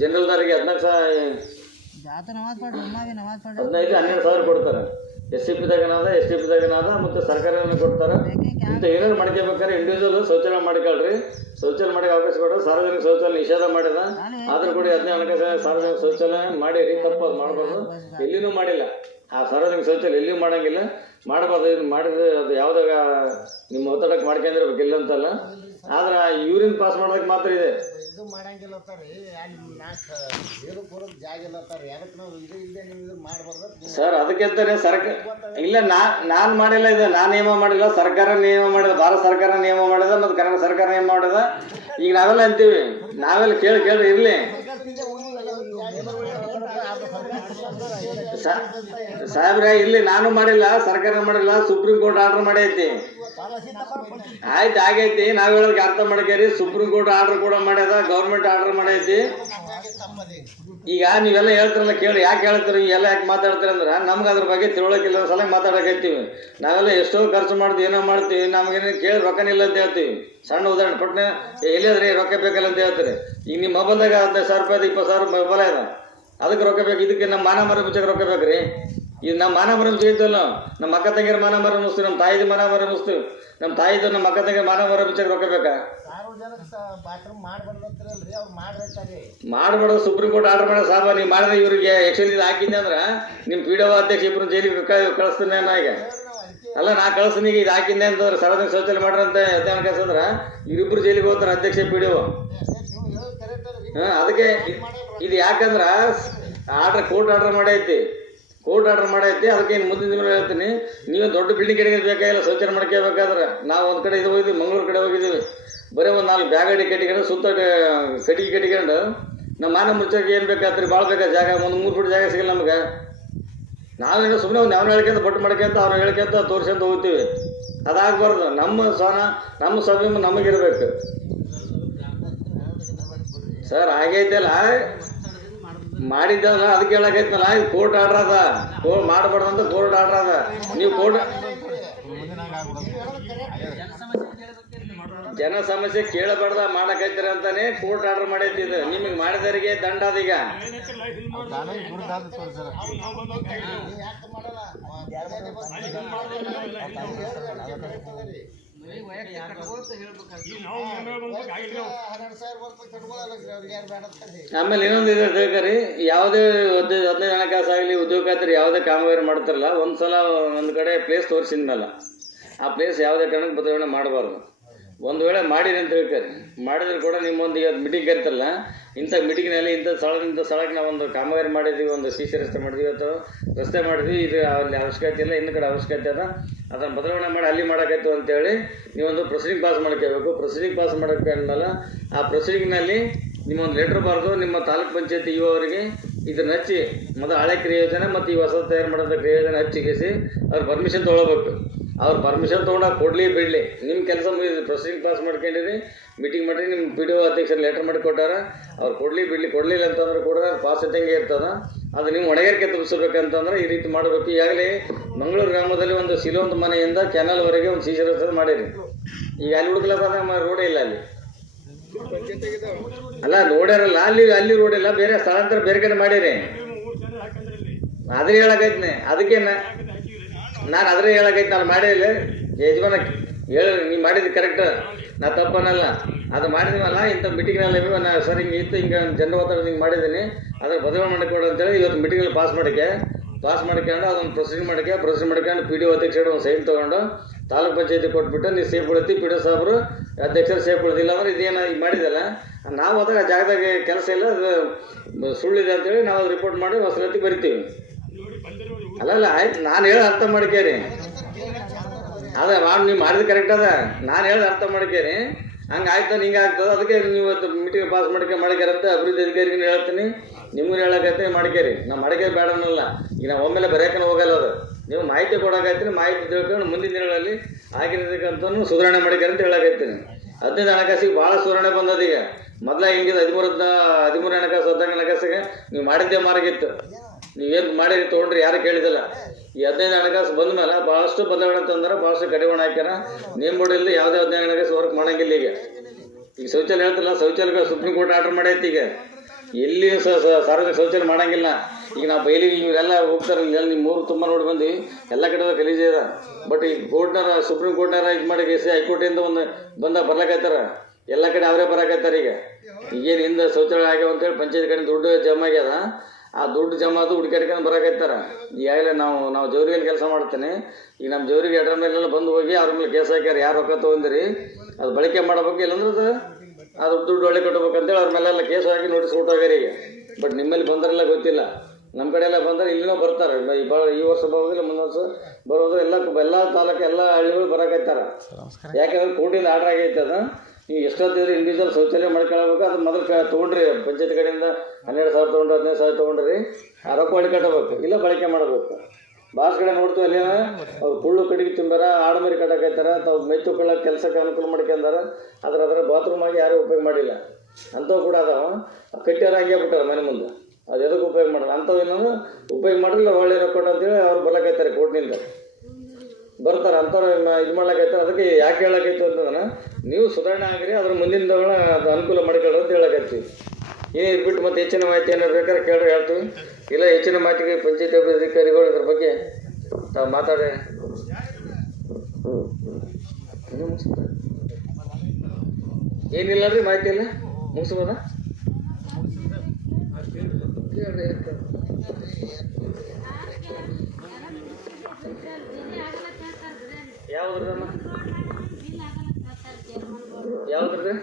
ಜನರಲ್ದವರಿಗೆ 12,000 ಕೊಡ್ತಾರೆ. SCPದಾಗನಾದ STPದಾಗನಾದ ಮತ್ತು ಸರ್ಕಾರವನ್ನು ಕೊಡ್ತಾರೆ. ಇಂಥ ಏನೇನು ಮಾಡ್ಕೋಬೇಕಾದ್ರೆ ಇಂಡಿವಿಜುವಲ್ ಶೌಚಾಲಯ ಮಾಡ್ಕೊಳ್ರಿ. ಶೌಚಾಲಯ ಮಾಡೋಕ್ಕೆ ಅವಕಾಶ ಕೊಟ್ಟರೆ ಸಾರ್ವಜನಿಕ ಶೌಚಾಲಯ ನಿಷೇಧ ಮಾಡಿದ. ಆದ್ರೂ ಕೂಡ 15 ಹಣಕಾಸು ಸಾರ್ವಜನಿಕ ಶೌಚಾಲಯ ಮಾಡಿರಿ. ತಪ್ಪು ಅದು ಮಾಡಬಾರ್ದು. ಎಲ್ಲಿನೂ ಮಾಡಿಲ್ಲ. ಆ ಸಾರ್ವಜನಿಕ ಶೌಚಾಲಯ ಎಲ್ಲಿಯೂ ಮಾಡೋಂಗಿಲ್ಲ, ಮಾಡಬಾರ್ದು. ಇದು ಮಾಡಿದ್ರೆ ಅದು ಯಾವುದಾಗ ನಿಮ್ಮ ಒತ್ತಡಕ್ಕೆ ಮಾಡ್ಕೊಂಡಿರ್ಬೇಕು, ಇಲ್ಲ ಅಂತಲ್ಲ. ಆದ್ರೆ ಯೂರಿನ್ ಪಾಸ್ ಮಾಡೋದಕ್ಕೆ ಮಾತ್ರ ಇದೆ. ಸರ್ ಅದಕ್ಕೆಂತಾನೆ ಸರ್ಕಾರ ಇಲ್ಲ, ನಾನು ಮಾಡಿಲ್ಲ. ಇದು ನಾನು ನಿಯಮ ಮಾಡಿಲ್ಲ, ಸರ್ಕಾರ ನಿಯಮ ಮಾಡಿದ. ಭಾರತ ಸರ್ಕಾರ ನಿಯಮ ಮಾಡಿದ ಮತ್ತು ಕರ್ನಾಟಕ ಸರ್ಕಾರ ನಿಯಮ ಮಾಡಿದ. ಈಗ ನಾವೆಲ್ಲ ಅಂತೀವಿ, ನಾವೆಲ್ಲ ಕೇಳ್ರಿ ಇರ್ಲಿ. ಸಾಹೇಬ್ರೆ ಇಲ್ಲಿ ನಾನು ಮಾಡಿಲ್ಲ, ಸರ್ಕಾರ ಮಾಡಿಲ್ಲ, ಸುಪ್ರೀಂ ಕೋರ್ಟ್ ಆರ್ಡರ್ ಮಾಡೈತಿ. ಆಯ್ತು ಆಗೈತಿ. ನಾವ್ ಹೇಳೋದಕ್ಕೆ ಅರ್ಥ ಮಾಡ್ಕೇರಿ. ಸುಪ್ರೀಂ ಕೋರ್ಟ್ ಆರ್ಡರ್ ಕೂಡ ಮಾಡ್ಯದ, ಗೌರ್ಮೆಂಟ್ ಆರ್ಡರ್ ಮಾಡೈತಿ. ಈಗ ನೀವೆಲ್ಲ ಹೇಳ್ತಿರಲ್ಲ ಕೇಳಿ, ಯಾಕೆ ಹೇಳ್ತೀರಿ ಎಲ್ಲ ಯಾಕೆ ಮಾತಾಡ್ತೀರಿ ಅಂದ್ರೆ ನಮ್ಗೆ ಅದ್ರ ಬಗ್ಗೆ ತಿಳುವಳಿಕಿಲ್ಲ ಸಲ ಮಾತಾಡಕೈತೀವಿ. ನಾವೆಲ್ಲ ಎಷ್ಟೋ ಖರ್ಚು ಮಾಡ್ತೀವಿ, ಏನೋ ಮಾಡ್ತೀವಿ, ನಮಗೇನು ಕೇಳಿ ರೊಕ್ಕನಿಲ್ಲ ಅಂತ ಹೇಳ್ತೀವಿ. ಸಣ್ಣ ಉದಾಹರಣೆ ಪಟ್ನೆ ಎಲ್ಲಿಯಾದ್ರಿ ರೊಕ್ಕ ಬೇಕಲ್ಲ ಅಂತ ಹೇಳ್ತಾರೆ. ಈಗ ನಿಮ್ಮ ಮೊಬೈಲ್ದಾಗ 15,000 ರೂಪಾಯಿ 20,000 ಮೊಬೈಲ್ ಅದ, ಅದಕ್ಕೆ ರೊಕ್ಕ ಬೇಕು. ಇದಕ್ಕೆ ನಮ್ಮ ಮಾನ ಮರ ಮುಚ್ಚಕ್ಕೆ ರೊಕ್ಕ ಬೇಕ್ರಿ. ಇದು ನಮ್ಮ ಮಾನ ಮರ ಮುಚ್ಚಿದ್ದಲ್ಲ, ನಮ್ಮ ಅಕ್ಕ ತಂಗಿರ ಮಾನ ಮರ ಮುಚ್ತೀವಿ, ನಮ್ಮ ತಾಯಿದ ಮಾನ ಮರ ಮುಚ್ತೀವಿ. ನಮ್ಮ ತಾಯಿದು ನಮ್ಮ ಅಕ್ಕ ತಂಗಿರ ಮಾನ ಮರ ಮುಚ್ಚಕ್ಕೆ ರೊಕ್ಕ ಬೇಕಾ? ಮಾಡಬಾರ್ದು. ಸುಪ್ರೀಂ ಕೋರ್ಟ್ ಆರ್ಡರ್ ಮಾಡೋ ಸಾಬ ನೀವು ಮಾಡಿದ್ರೆ ಇವ್ರಿಗೆ ಆ್ಯಕ್ಚುಲಿ ಇದು ಹಾಕಿದ್ದೆ ಅಂದ್ರೆ ನಿಮ್ಮ ಪಿ ಡಿ ಒ ಅಧ್ಯಕ್ಷ ಇಬ್ಬರು ಜೈಲಿಗೆ ಕಳಿಸ್ತೀನಿ ನಾ ಈಗ. ಅಲ್ಲ ನಾ ಕಳಿಸ್ತೀನಿ ಈಗ ಇದು ಹಾಕಿದ್ದೆ ಅಂತಂದ್ರೆ ಸಾರ್ವಜನಿಕ ಶೌಚಾಲಯ ಮಾಡ್ರಂತ ಎತ್ತಾನ ಕಳ್ಸಂದ್ರೆ ಇವರಿಬ್ಬರು ಜೈಲಿಗೆ ಹೋಗ್ತಾರೆ, ಅಧ್ಯಕ್ಷ ಪಿ ಡಿ ಒ. ಅದಕ್ಕೆ ಇದು ಯಾಕಂದ್ರೆ ಕೋರ್ಟ್ ಆರ್ಡರ್ ಮಾಡೈತಿ. ಅದಕ್ಕೆ ಇನ್ನು ಮುಂದಿನ ದಿನ ಹೇಳ್ತೀನಿ, ನೀವು ದೊಡ್ಡ ಬಿಲ್ಡಿಂಗ್ ಕಡೆಗೆ ಬೇಕಾಗಿಲ್ಲ ಶೌಚಾಲಯ ಮಾಡ್ಕೋಬೇಕಾದ್ರೆ. ನಾವು ಒಂದು ಕಡೆ ಇದು ಹೋಗಿದ್ವಿ, ಮಂಗಳೂರು ಕಡೆ ಹೋಗಿದ್ದೀವಿ. ಬರೀ ಒಂದು 4 ಬ್ಯಾಗ್ ಅಡಿ ಕಟ್ಟಿಕೊಂಡು ಸುತ್ತ ಕಟ್ಟಿಗೆ ಕಟ್ಟಿಕೊಂಡು ನಮ್ಮ ಮಾನ ಮುಚ್ಚಕ್ಕೆ ಏನು ಬೇಕಾದ್ರಿ, ಭಾಳ ಬೇಕಾ ಜಾಗ, ಒಂದು 3 ಫುಟ್ ಜಾಗ ಸಿಗಲ್ಲ ನಮ್ಗೆ. ನಾವೇನೋ ಸುಮ್ಮನೆ ಒಂದು ಅವ್ನು ಹೇಳ್ಕೊಂತ ಬಟ್ಟು ಮಾಡ್ಕೊಂತ ಅವ್ರು ಹೇಳ್ಕೊಂತ ತೋರ್ಸ್ಕೊಂತ ಹೋಗ್ತೀವಿ. ಅದಾಗಬಾರ್ದು. ನಮ್ಮ ಸ್ವಾಭಿಮಾನ ನಮಗಿರ್ಬೇಕು ಸರ್. ಆಗೈತಲ್ಲ ಮಾಡಿದ್ದಲ್ಲ, ಅದಕ್ಕೆ ಹೇಳಕೈತಲ್ಲ, ಇದು ಕೋರ್ಟ್ ಆರ್ಡರ್ ಅದ. ಮಾಡಬಾರ್ದಂತ ಕೋರ್ಟ್ ಆರ್ಡರ್ ಅದ. ನೀವು ಜನ ಸಮಸ್ಯೆ ಕೇಳಬಾರ್ದ ಮಾಡಕೈತಿರ ಅಂತಾನೆ ಕೋರ್ಟ್ ಆರ್ಡರ್ ಮಾಡೈತಿ. ಇದು ನಿಮಗೆ ಮಾಡಿದವರಿಗೆ ದಂಡ ಅದೀಗ. ಆಮೇಲೆ ಇನ್ನೊಂದು ಇದೆ ತಿಳ್ಕರಿ, ಯಾವುದೇ 15 ಹಣಕಾಸು ಆಗಲಿ ಉದ್ಯೋಗ ಖಾತ್ರಿ ಯಾವುದೇ ಕಾಮಗಾರಿ ಮಾಡ್ತಾರಲ್ಲ, ಒಂದ್ಸಲ ಒಂದು ಕಡೆ ಪ್ಲೇಸ್ ತೋರಿಸಿದ್ಮೇಲೆ ಆ ಪ್ಲೇಸ್ ಯಾವುದೇ ಕಾರಣಕ್ಕೆ ಬದಲಾವಣೆ ಮಾಡಬಾರ್ದು. ಒಂದು ವೇಳೆ ಮಾಡಿರಿ ಅಂತ ಹೇಳ್ತಾರೆ, ಮಾಡಿದ್ರೆ ಕೂಡ ನಿಮ್ಮೊಂದಿಗೆ ಅದು ಮೀಟಿಂಗ್ ಕರಿತಾರಲ್ಲ, ಇಂಥ ಮೀಟಿಂಗ್ನಲ್ಲಿ ಇಂಥ ಸ್ಥಳಕ್ಕೆ ನಾವು ಒಂದು ಕಾಮಗಾರಿ ಮಾಡಿದ್ವಿ, ಒಂದು ಸಿಸಿ ರಸ್ತೆ ಮಾಡಿದ್ವಿ ಅಥವಾ ರಸ್ತೆ ಮಾಡಿದ್ವಿ, ಇದು ಅಲ್ಲಿ ಅವಶ್ಯಕತೆ ಇಲ್ಲ, ಇನ್ನು ಕಡೆ ಅವಶ್ಯಕತೆ ಅದ, ಅದನ್ನು ಬದಲಾವಣೆ ಮಾಡಿ ಅಲ್ಲಿ ಮಾಡೋಕ್ಕಾಯ್ತು ಅಂತೇಳಿ ನೀವೊಂದು ಪ್ರೊಸೀಡಿಂಗ್ ಪಾಸ್ ಮಾಡ್ಕೋಬೇಕು. ಪ್ರೊಸೀಡಿಂಗ್ ಪಾಸ್ ಮಾಡೋಕ್ಕಾದ್ಮೇಲೆ ಆ ಪ್ರೊಸೀಡಿಂಗ್ನಲ್ಲಿ ನಿಮ್ಮೊಂದು ಲೆಟ್ರ್ ಬರೆದು ನಿಮ್ಮ ತಾಲೂಕ್ ಪಂಚಾಯತಿ ಇವರಿಗೆ ಇದನ್ನ ಹಚ್ಚಿ ಮೊದಲು ಹಳೆ ಕ್ರಿಯೆ ಯೋಜನೆ ಮತ್ತು ಈ ಹೊಸ ತಯಾರು ಮಾಡೋಂಥ ಕ್ರಿಯೆ ಯೋಜನೆ ಹಚ್ಚಿಗಿಸಿ ಅವ್ರ ಪರ್ಮಿಷನ್ ತೊಗೊಳ್ಬೇಕು. ಅವ್ರ ಪರ್ಮಿಷನ್ ತೊಗೊಂಡಾಗ ಕೊಡಲಿ ಬಿಡಲಿ ನಿಮ್ಮ ಕೆಲಸ ಮುಗಿದು ಪ್ರೊಸೀಡಿಂಗ್ ಪಾಸ್ ಮಾಡ್ಕೊಂಡಿರಿ, ಮೀಟಿಂಗ್ ಮಾಡಿ ನಿಮ್ಮ ಪಿ ಡಿ ಒ ಅಧ್ಯಕ್ಷರು ಲೆಟರ್ ಮಾಡಿ ಕೊಟ್ಟಾರ. ಅವ್ರು ಕೊಡಲಿ ಬಿಡಲಿ, ಕೊಡಲಿಲ್ಲ ಅಂತಂದ್ರೆ ಕೂಡ ಪಾಸ್ ಇದ್ದಂಗೆ ಇರ್ತದೆ. ಅದು ನೀವು ಹೊಣೆಗಾರಿಕೆ ತುಂಬಿಸ್ಬೇಕಂತಂದ್ರೆ ಈ ರೀತಿ ಮಾಡಬೇಕು. ಈಗಾಗಲೇ ಮಂಗಳೂರು ಗ್ರಾಮದಲ್ಲಿ ಒಂದು ಸಿಲೋಂದು ಮನೆಯಿಂದ ಕ್ಯಾನಲ್ವರೆಗೆ ಒಂದು ಸಿಸಿ ರಸ್ತೆ ಮಾಡಿರಿ. ಈಗ ಅಲ್ಲಿ ಹುಡುಕ್ಲಕ್ಕ ರೋಡೇ ಇಲ್ಲ ಅಲ್ಲಿ. ಅಲ್ಲ ನೋಡ್ಯಾರಲ್ಲ, ಅಲ್ಲಿ ರೋಡ್ ಇಲ್ಲ, ಬೇರೆ ಸ್ಥಳಾಂತರ ಬೇರೆ ಕಡೆ ಮಾಡಿರಿ. ಅದ್ರ ಹೇಳಕೈತ್ನೆ, ಅದಕ್ಕೆ ನಾನು ಅದ್ರೆ ಹೇಳಕೈತಿ, ನಾನು ಮಾಡಿಲ್ಲ ಯಜಮಾನ ಹೇಳಿ ನೀವು ಮಾಡಿದ್ದು ಕರೆಕ್ಟ್, ನಾ ತಪ್ಪನಲ್ಲ. ಅದು ಮಾಡಿದ್ವಲ್ಲ ಇಂಥ ಮೀಟಿಂಗ್ನಲ್ಲಿ ಸರ್ ಹಿಂಗೆ ಇತ್ತು, ಹಿಂಗೆ ಜನರ ಒತ್ತಡ ಹಿಂಗೆ ಮಾಡಿದ್ದೀನಿ, ಅದ್ರ ಬದಲಾವಣೆ ಮಾಡಿಕೊಡು ಅಂತೇಳಿ ಇವತ್ತು ಮೀಟಿಂಗಲ್ಲಿ ಪಾಸ್ ಮಾಡ್ಕೊಂಡು ಅದೊಂದು ಪ್ರೊಸೀಡಿಂಗ್ ಮಾಡ್ಕೊಂಡು ಪಿ ಡಿ ಒ ಅಧ್ಯಕ್ಷರು ಒಂದು ಸೈನ್ ತೊಗೊಂಡು ತಾಲೂಕ್ ಪಂಚಾಯತಿ ಕೊಟ್ಬಿಟ್ಟು ನೀವು ಸೇಫ್ ಉಳಿತಿ, ಪಿ ಡಿ ಒ ಸಾಹೇಬರು ಅಧ್ಯಕ್ಷರು ಸೇಫ್ ಉಳಿದಿಲ್ಲ ಅಂದ್ರೆ ಇದೇನು ಈಗ ಮಾಡಿದಲ್ಲ, ನಾವು ಅದಾಗ ಜಾಗದಾಗ ಕೆಲಸ ಇಲ್ಲ, ಅದು ಸುಳ್ಳಿದೆ ಅಂತೇಳಿ ನಾವು ಅದು ರಿಪೋರ್ಟ್ ಮಾಡಿ ಹೊಸರತಿ ಬರಿತೀವಿ. ಅಲ್ಲಲ್ಲ ಆಯ್ತು, ನಾನು ಹೇಳಿ ಅರ್ಥ ಮಾಡ್ಕೇರಿ. ಅದ ನೀವು ಮಾಡಿದ ಕರೆಕ್ಟ್ ಅದ, ನಾನು ಹೇಳಿ ಅರ್ಥ ಮಾಡ್ಕೇರಿ. ಹಂಗೆ ಆಯ್ತು ಹಿಂಗೆ ಆಗ್ತದೆ. ಅದಕ್ಕೆ ನೀವು ಇವತ್ತು ಮೀಟಿಂಗ್ ಪಾಸ್ ಮಾಡ್ಯಾರಂತ ಅಭಿವೃದ್ಧಿ ಅಧಿಕಾರಿಗೂ ಹೇಳ್ತೀನಿ, ನಿಮಗೂ ಹೇಳಕೈತಿ ಮಾಡ್ಕೇರಿ. ನಾವು ಮಾಡ್ಕೇರಿ ಬೇಡ ಅನ್ನಲ್ಲ. ಈಗ ನಾವು ಒಮ್ಮೆಲೆ ಬರೆಯೋಕೆ ಹೋಗಲ್ಲ. ಅದು ನೀವು ಮಾಹಿತಿ ಕೊಡೋಕೈತೀನಿ, ಮಾಹಿತಿ ತಿಳ್ಕೊಂಡು ಮುಂದಿನ ದಿನಗಳಲ್ಲಿ ಆಗಿರೋದಕ್ಕಂತೂ ಸುಧಾರಣೆ ಮಾಡ್ಕೇರಿ ಅಂತ ಹೇಳಕೈತೀನಿ. 15 ಹಣಕಾಸಿಗೆ ಭಾಳ ಸುಧಾರಣೆ ಬಂದದ. ಈಗ ಮೊದಲ ಹಿಂಗಿದೆ 13 ಹಣಕಾಸು 14 ಹಣಕಾಸಿಗೆ ನೀವು ಮಾಡಿದ್ದೇ ಮಾರ್ಗಿತ್ತು. ನೀವೇನು ಮಾಡಿರಿ ತೊಗೊಂಡ್ರಿ ಯಾರು ಕೇಳಿದಿಲ್ಲ. ಈ 15 ಹಣಕಾಸು ಬಂದ ಮೇಲೆ ಭಾಳಷ್ಟು ಬದಲಾವಣೆ ತಂದ್ರೆ, ಭಾಳಷ್ಟು ಕಡಿವಾಣ ಹಾಕ್ಯಾರ. ನೇಮ್ ಬೋರ್ಡ್ ಇಲ್ಲದೆ ಯಾವುದೇ 15 ಹಣಕಾಸು ವರ್ಕ್ ಮಾಡಂಗಿಲ್ಲ. ಈಗ ಶೌಚಾಲಯ ಹೇಳ್ತಿಲ್ಲ, ಶೌಚಾಲಯ ಸುಪ್ರೀಂ ಕೋರ್ಟ್ ಆರ್ಡರ್ ಮಾಡೈತಿ. ಈಗ ಎಲ್ಲಿ ಸಾರ್ವಜನಿಕ ಶೌಚಾಲಯ ಮಾಡಂಗಿಲ್ಲ. ಈಗ ನಾವು ಬೈಲಿಗೆ ಇವರೆಲ್ಲ ಹೋಗ್ತಾರೆ, ಇಲ್ಲಿ ನಿಮ್ಮ ಮೂರು ತುಂಬ ನೋಡಿ ಬಂದು ಎಲ್ಲ ಕಡೆ ಗಲೀಜೆ ಇದೆ. ಬಟ್ ಈಗ ಸುಪ್ರೀಂ ಕೋರ್ಟ್ನಾರ ಇದು ಮಾಡಿ ಹೈಕೋರ್ಟಿಂದ ಒಂದು ಬರ್ಲಾಕೈತಾರ, ಎಲ್ಲ ಕಡೆ ಅವರೇ ಬರಾಕೈತಾರೆ. ಈಗೇನು ಹಿಂದೆ ಶೌಚಾಲಯ ಆಗ್ಯಾವ ಅಂತೇಳಿ ಪಂಚಾಯತ್ ಕಡೆ ದುಡ್ಡು ಜಮಾ ಆಗ್ಯದ, ಆ ದುಡ್ಡು ಜಮಾ ಅದು ಹುಡುಕಾಡ್ಕೊಂಡು ಬರಾಕೈತಾರ. ಈಗಾಗಲೇ ನಾವು ಜೌರಿಯಲ್ಲಿ ಕೆಲಸ ಮಾಡ್ತೇನೆ. ಈಗ ನಮ್ಮ ಜೌರಿಗೆ ಎಡ್ರ ಮೇಲೆಲ್ಲ ಬಂದು ಹೋಗಿ ಅವ್ರ ಮೇಲೆ ಕೇಸ್ ಹಾಕ್ಯಾರ, ಯಾರು ರೊಕ್ಕ ತೊಗೊಂಡಿರಿ ಅದು ಬಳಕೆ ಮಾಡಬೇಕು, ಇಲ್ಲಾಂದ್ರೆ ಅದು ದುಡ್ಡು ಒಳ್ಳೆ ಕಟ್ಟಬೇಕಂತೇಳಿ ಅವ್ರ ಮೇಲೆಲ್ಲ ಕೇಸ್ ಹಾಕಿ ನೋಟಿಸ್ ಕೊಟ್ಟೋಗ್ಯಾರ. ಈಗ ಬಟ್ ನಿಮ್ಮಲ್ಲಿ ಬಂದರೆಲ್ಲ ಗೊತ್ತಿಲ್ಲ, ನಮ್ಮ ಕಡೆ ಎಲ್ಲ ಬಂದರೆ ಇಲ್ಲಿನೂ ಬರ್ತಾರೆ. ಈ ವರ್ಷ ಬರೋದಿಲ್ಲ, ಮುಂದಿನ ವರ್ಷ ಬರೋದು. ಎಲ್ಲ ತಾಲೂಕು ಎಲ್ಲ ಹಳ್ಳಿಗಳು ಬರಾಕೈತಾರ. ಯಾಕಂದ್ರೆ ಕೋರ್ಟಿಂದ ಆರ್ಡರ್ ಆಗೈತೆ. ಅದು ನೀವು ಎಷ್ಟೊತ್ತಿದ್ರೆ ಇಂಡಿವಿಜುವಲ್ ಶೌಚಾಲಯ ಮಾಡ್ಕೊಳ್ಬೇಕು. ಅದು ಮೊದಲು ತೊಗೊಂಡ್ರಿ ಪಂಚಾಯತ್ ಕಡೆಯಿಂದ 12,000 ತೊಗೊಂಡ್ರಿ, 15,000 ತೊಗೊಂಡ್ರಿ, ಆ ರೊಕ್ಕ ಒಳ್ಳೆ ಕಟ್ಟಬೇಕು, ಇಲ್ಲ ಬಳಕೆ ಮಾಡಬೇಕು. ಭಾಳ ಕಡೆ ನೋಡ್ತೀವಿ ಅಲ್ಲಿ ಅವ್ರು ಕುಳ್ಳು ಕಡೆಗೆ ತುಂಬ್ಯಾರ, ಆಡುಮರಿ ಕಟ್ಟಕೈತಾರ, ತಾವು ಮೈ ತೊಗೊಳ್ಳೋಕೆ ಕೆಲಸಕ್ಕೆ ಅನುಕೂಲ ಮಾಡ್ಕೊಂಡಾರ. ಅದರ ಬಾತ್ರೂಮ್ ಆಗಿ ಯಾರೂ ಉಪಯೋಗ ಮಾಡಿಲ್ಲ. ಅಂಥವು ಕೂಡ ಅದಾವ, ಕಟ್ಟಿಯಾರ ಹಂಗೆ ಬಿಟ್ಟಾರ ಮನೆ ಮುಂದೆ. ಅದು ಎದಕ್ಕೆ ಉಪಯೋಗ ಮಾಡೋದು ಅಂಥವು ಇನ್ನೊಂದು ಉಪಯೋಗ ಮಾಡಿಲ್ಲ ಒಳ್ಳೆ ರೊಕ್ಕ ಅಂತೇಳಿ ಅವ್ರು ಬರ್ಲಕ್ಕೈತಾರೆ ಕೋರ್ಟ್ನಿಂದ ಬರ್ತಾರೆ ಅಂಥವ್ರು ಇದು ಮಾಡ್ಲಕ್ಕೈತಾರೆ. ಅದಕ್ಕೆ ಯಾಕೆ ಹೇಳಕ್ಕೈತೆ ಅಂತಂದ್ರೆ ನೀವು ಸುಧಾರಣೆ ಆಗಿರಿ, ಅದ್ರ ಮುಂದಿನದಗಳ ಅದು ಅನುಕೂಲ ಮಾಡಿಕೊಳ್ಳಿ ಅಂತ ಹೇಳಕತ್ತೀವಿ. ಇದು ಬಿಟ್ಟು ಮತ್ತೆ ಹೆಚ್ಚಿನ ಮಾಹಿತಿ ಏನಾರು ಬೇಕಾದ್ರೆ ಕೇಳ್ರಿ ಹೇಳ್ತೀವಿ. ಇಲ್ಲ ಹೆಚ್ಚಿನ ಮಾಹಿತಿಗೆ ಪಂಚಾಯತ್ ಅಧಿಕಾರಿಗಳು ಇದ್ರ ಬಗ್ಗೆ ತಾವು ಮಾತಾಡಿ ಏನಿಲ್ಲ ರೀ ಮಾಹಿತಿ ಇಲ್ಲ ಮುಗಿಸ್ಬೋದಾ? ಯಾವ್ದ್ರದಮ್ಮ ಯಾವ್ದ್ರದ್ದು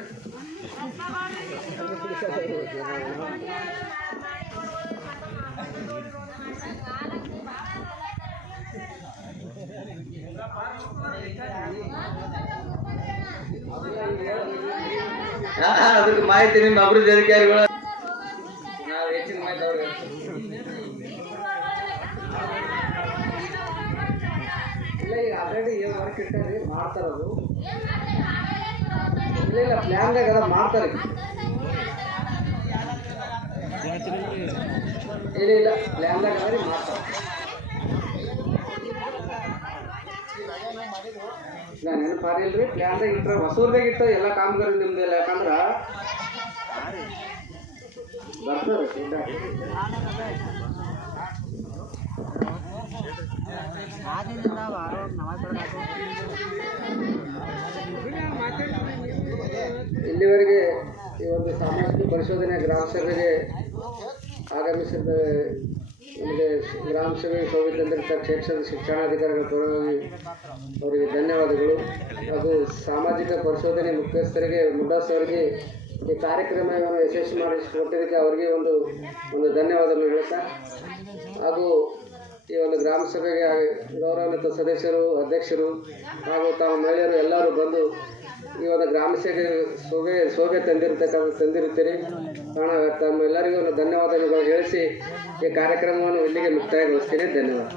ಅದಕ್ಕೆ ಮಾಹಿತಿ ನಿಮ್ಮ ಅಭಿವೃದ್ಧಿ ಅಧಿಕಾರಿಗಳು ನಾವು ಹೆಚ್ಚಿನ ಮಾಹಿತಿ ಅವ್ರಿಗೆ ಇಲ್ಲ. ಈಗ ಆಲ್ರೆಡಿ ಏನು ವರ್ಕ್ ಇಟ್ಟಾರೆ ಮಾಡ್ತಾರದು. ಇಲ್ಲ ಇಲ್ಲ ಪ್ಲ್ಯಾನ್ದಾಗ ಅದ ಮಾಡ್ತಾರೆ. ಇಲ್ಲ ಇಲ್ಲ ಪ್ಲ್ಯಾನ್ದಾಗ ಅದ ರೀ ಮಾಡ್ತಾರೆ. ನಾನು ನೆನಪಾರಿಲ್ಲ ರೀ ಪ್ಲ್ಯಾನ್ದಾಗ ಇಟ್ಟರೆ ಹೊಸೂರ್ದಾಗ ಇಟ್ಟ ಎಲ್ಲ ಕಾಮಗಾರಿ ನಿಮ್ದೆಲ್ಲ. ಯಾಕಂದ್ರೆ ಬರ್ತಾರೆ ಇಲ್ಲಿವರೆಗೆ ಈ ಒಂದು ಸಾಮಾಜಿಕ ಪರಿಶೋಧನೆ ಗ್ರಾಮ ಸಭೆಗೆ ಆಗಮಿಸಿದ ನಮಗೆ ಗ್ರಾಮ ಸಭೆ ಸೌಲಭ್ಯದಂಥ ಕ್ಷೇತ್ರದ ಶಿಕ್ಷಣಾಧಿಕಾರಿಗಳ ಪರವಾಗಿ ಅವರಿಗೆ ಧನ್ಯವಾದಗಳು. ಹಾಗೂ ಸಾಮಾಜಿಕ ಪರಿಶೋಧನೆ ಮುಖ್ಯಸ್ಥರಿಗೆ ಮುಡ್ಡಾಸ್ ಅವರಿಗೆ ಈ ಕಾರ್ಯಕ್ರಮವನ್ನು ಯಶಸ್ವಿ ಮಾಡಿಸಿಕೊಟ್ಟಿದ್ದಕ್ಕೆ ಅವರಿಗೆ ಒಂದು ಧನ್ಯವಾದಗಳು ಹೇಳ್ತಾ, ಹಾಗೂ ಈ ಒಂದು ಗ್ರಾಮ ಸಭೆಗೆ ಗೌರವಾನ್ವಿತ ಸದಸ್ಯರು, ಅಧ್ಯಕ್ಷರು ಹಾಗೂ ತಾವು ಮಹಿಳೆಯರು ಎಲ್ಲರೂ ಬಂದು ಈ ಒಂದು ಗ್ರಾಮ ಸಭೆಗೆ ಶೋಭೆ ತಂದಿರುತ್ತೀರಿ. ಕಾರಣ ತಮ್ಮೆಲ್ಲರಿಗೂ ಧನ್ಯವಾದಗಳು ಹೇಳಿಸಿ ಈ ಕಾರ್ಯಕ್ರಮವನ್ನು ಇಲ್ಲಿಗೆ ಮುಕ್ತಾಯಗೊಳಿಸ್ತೀನಿ. ಧನ್ಯವಾದ.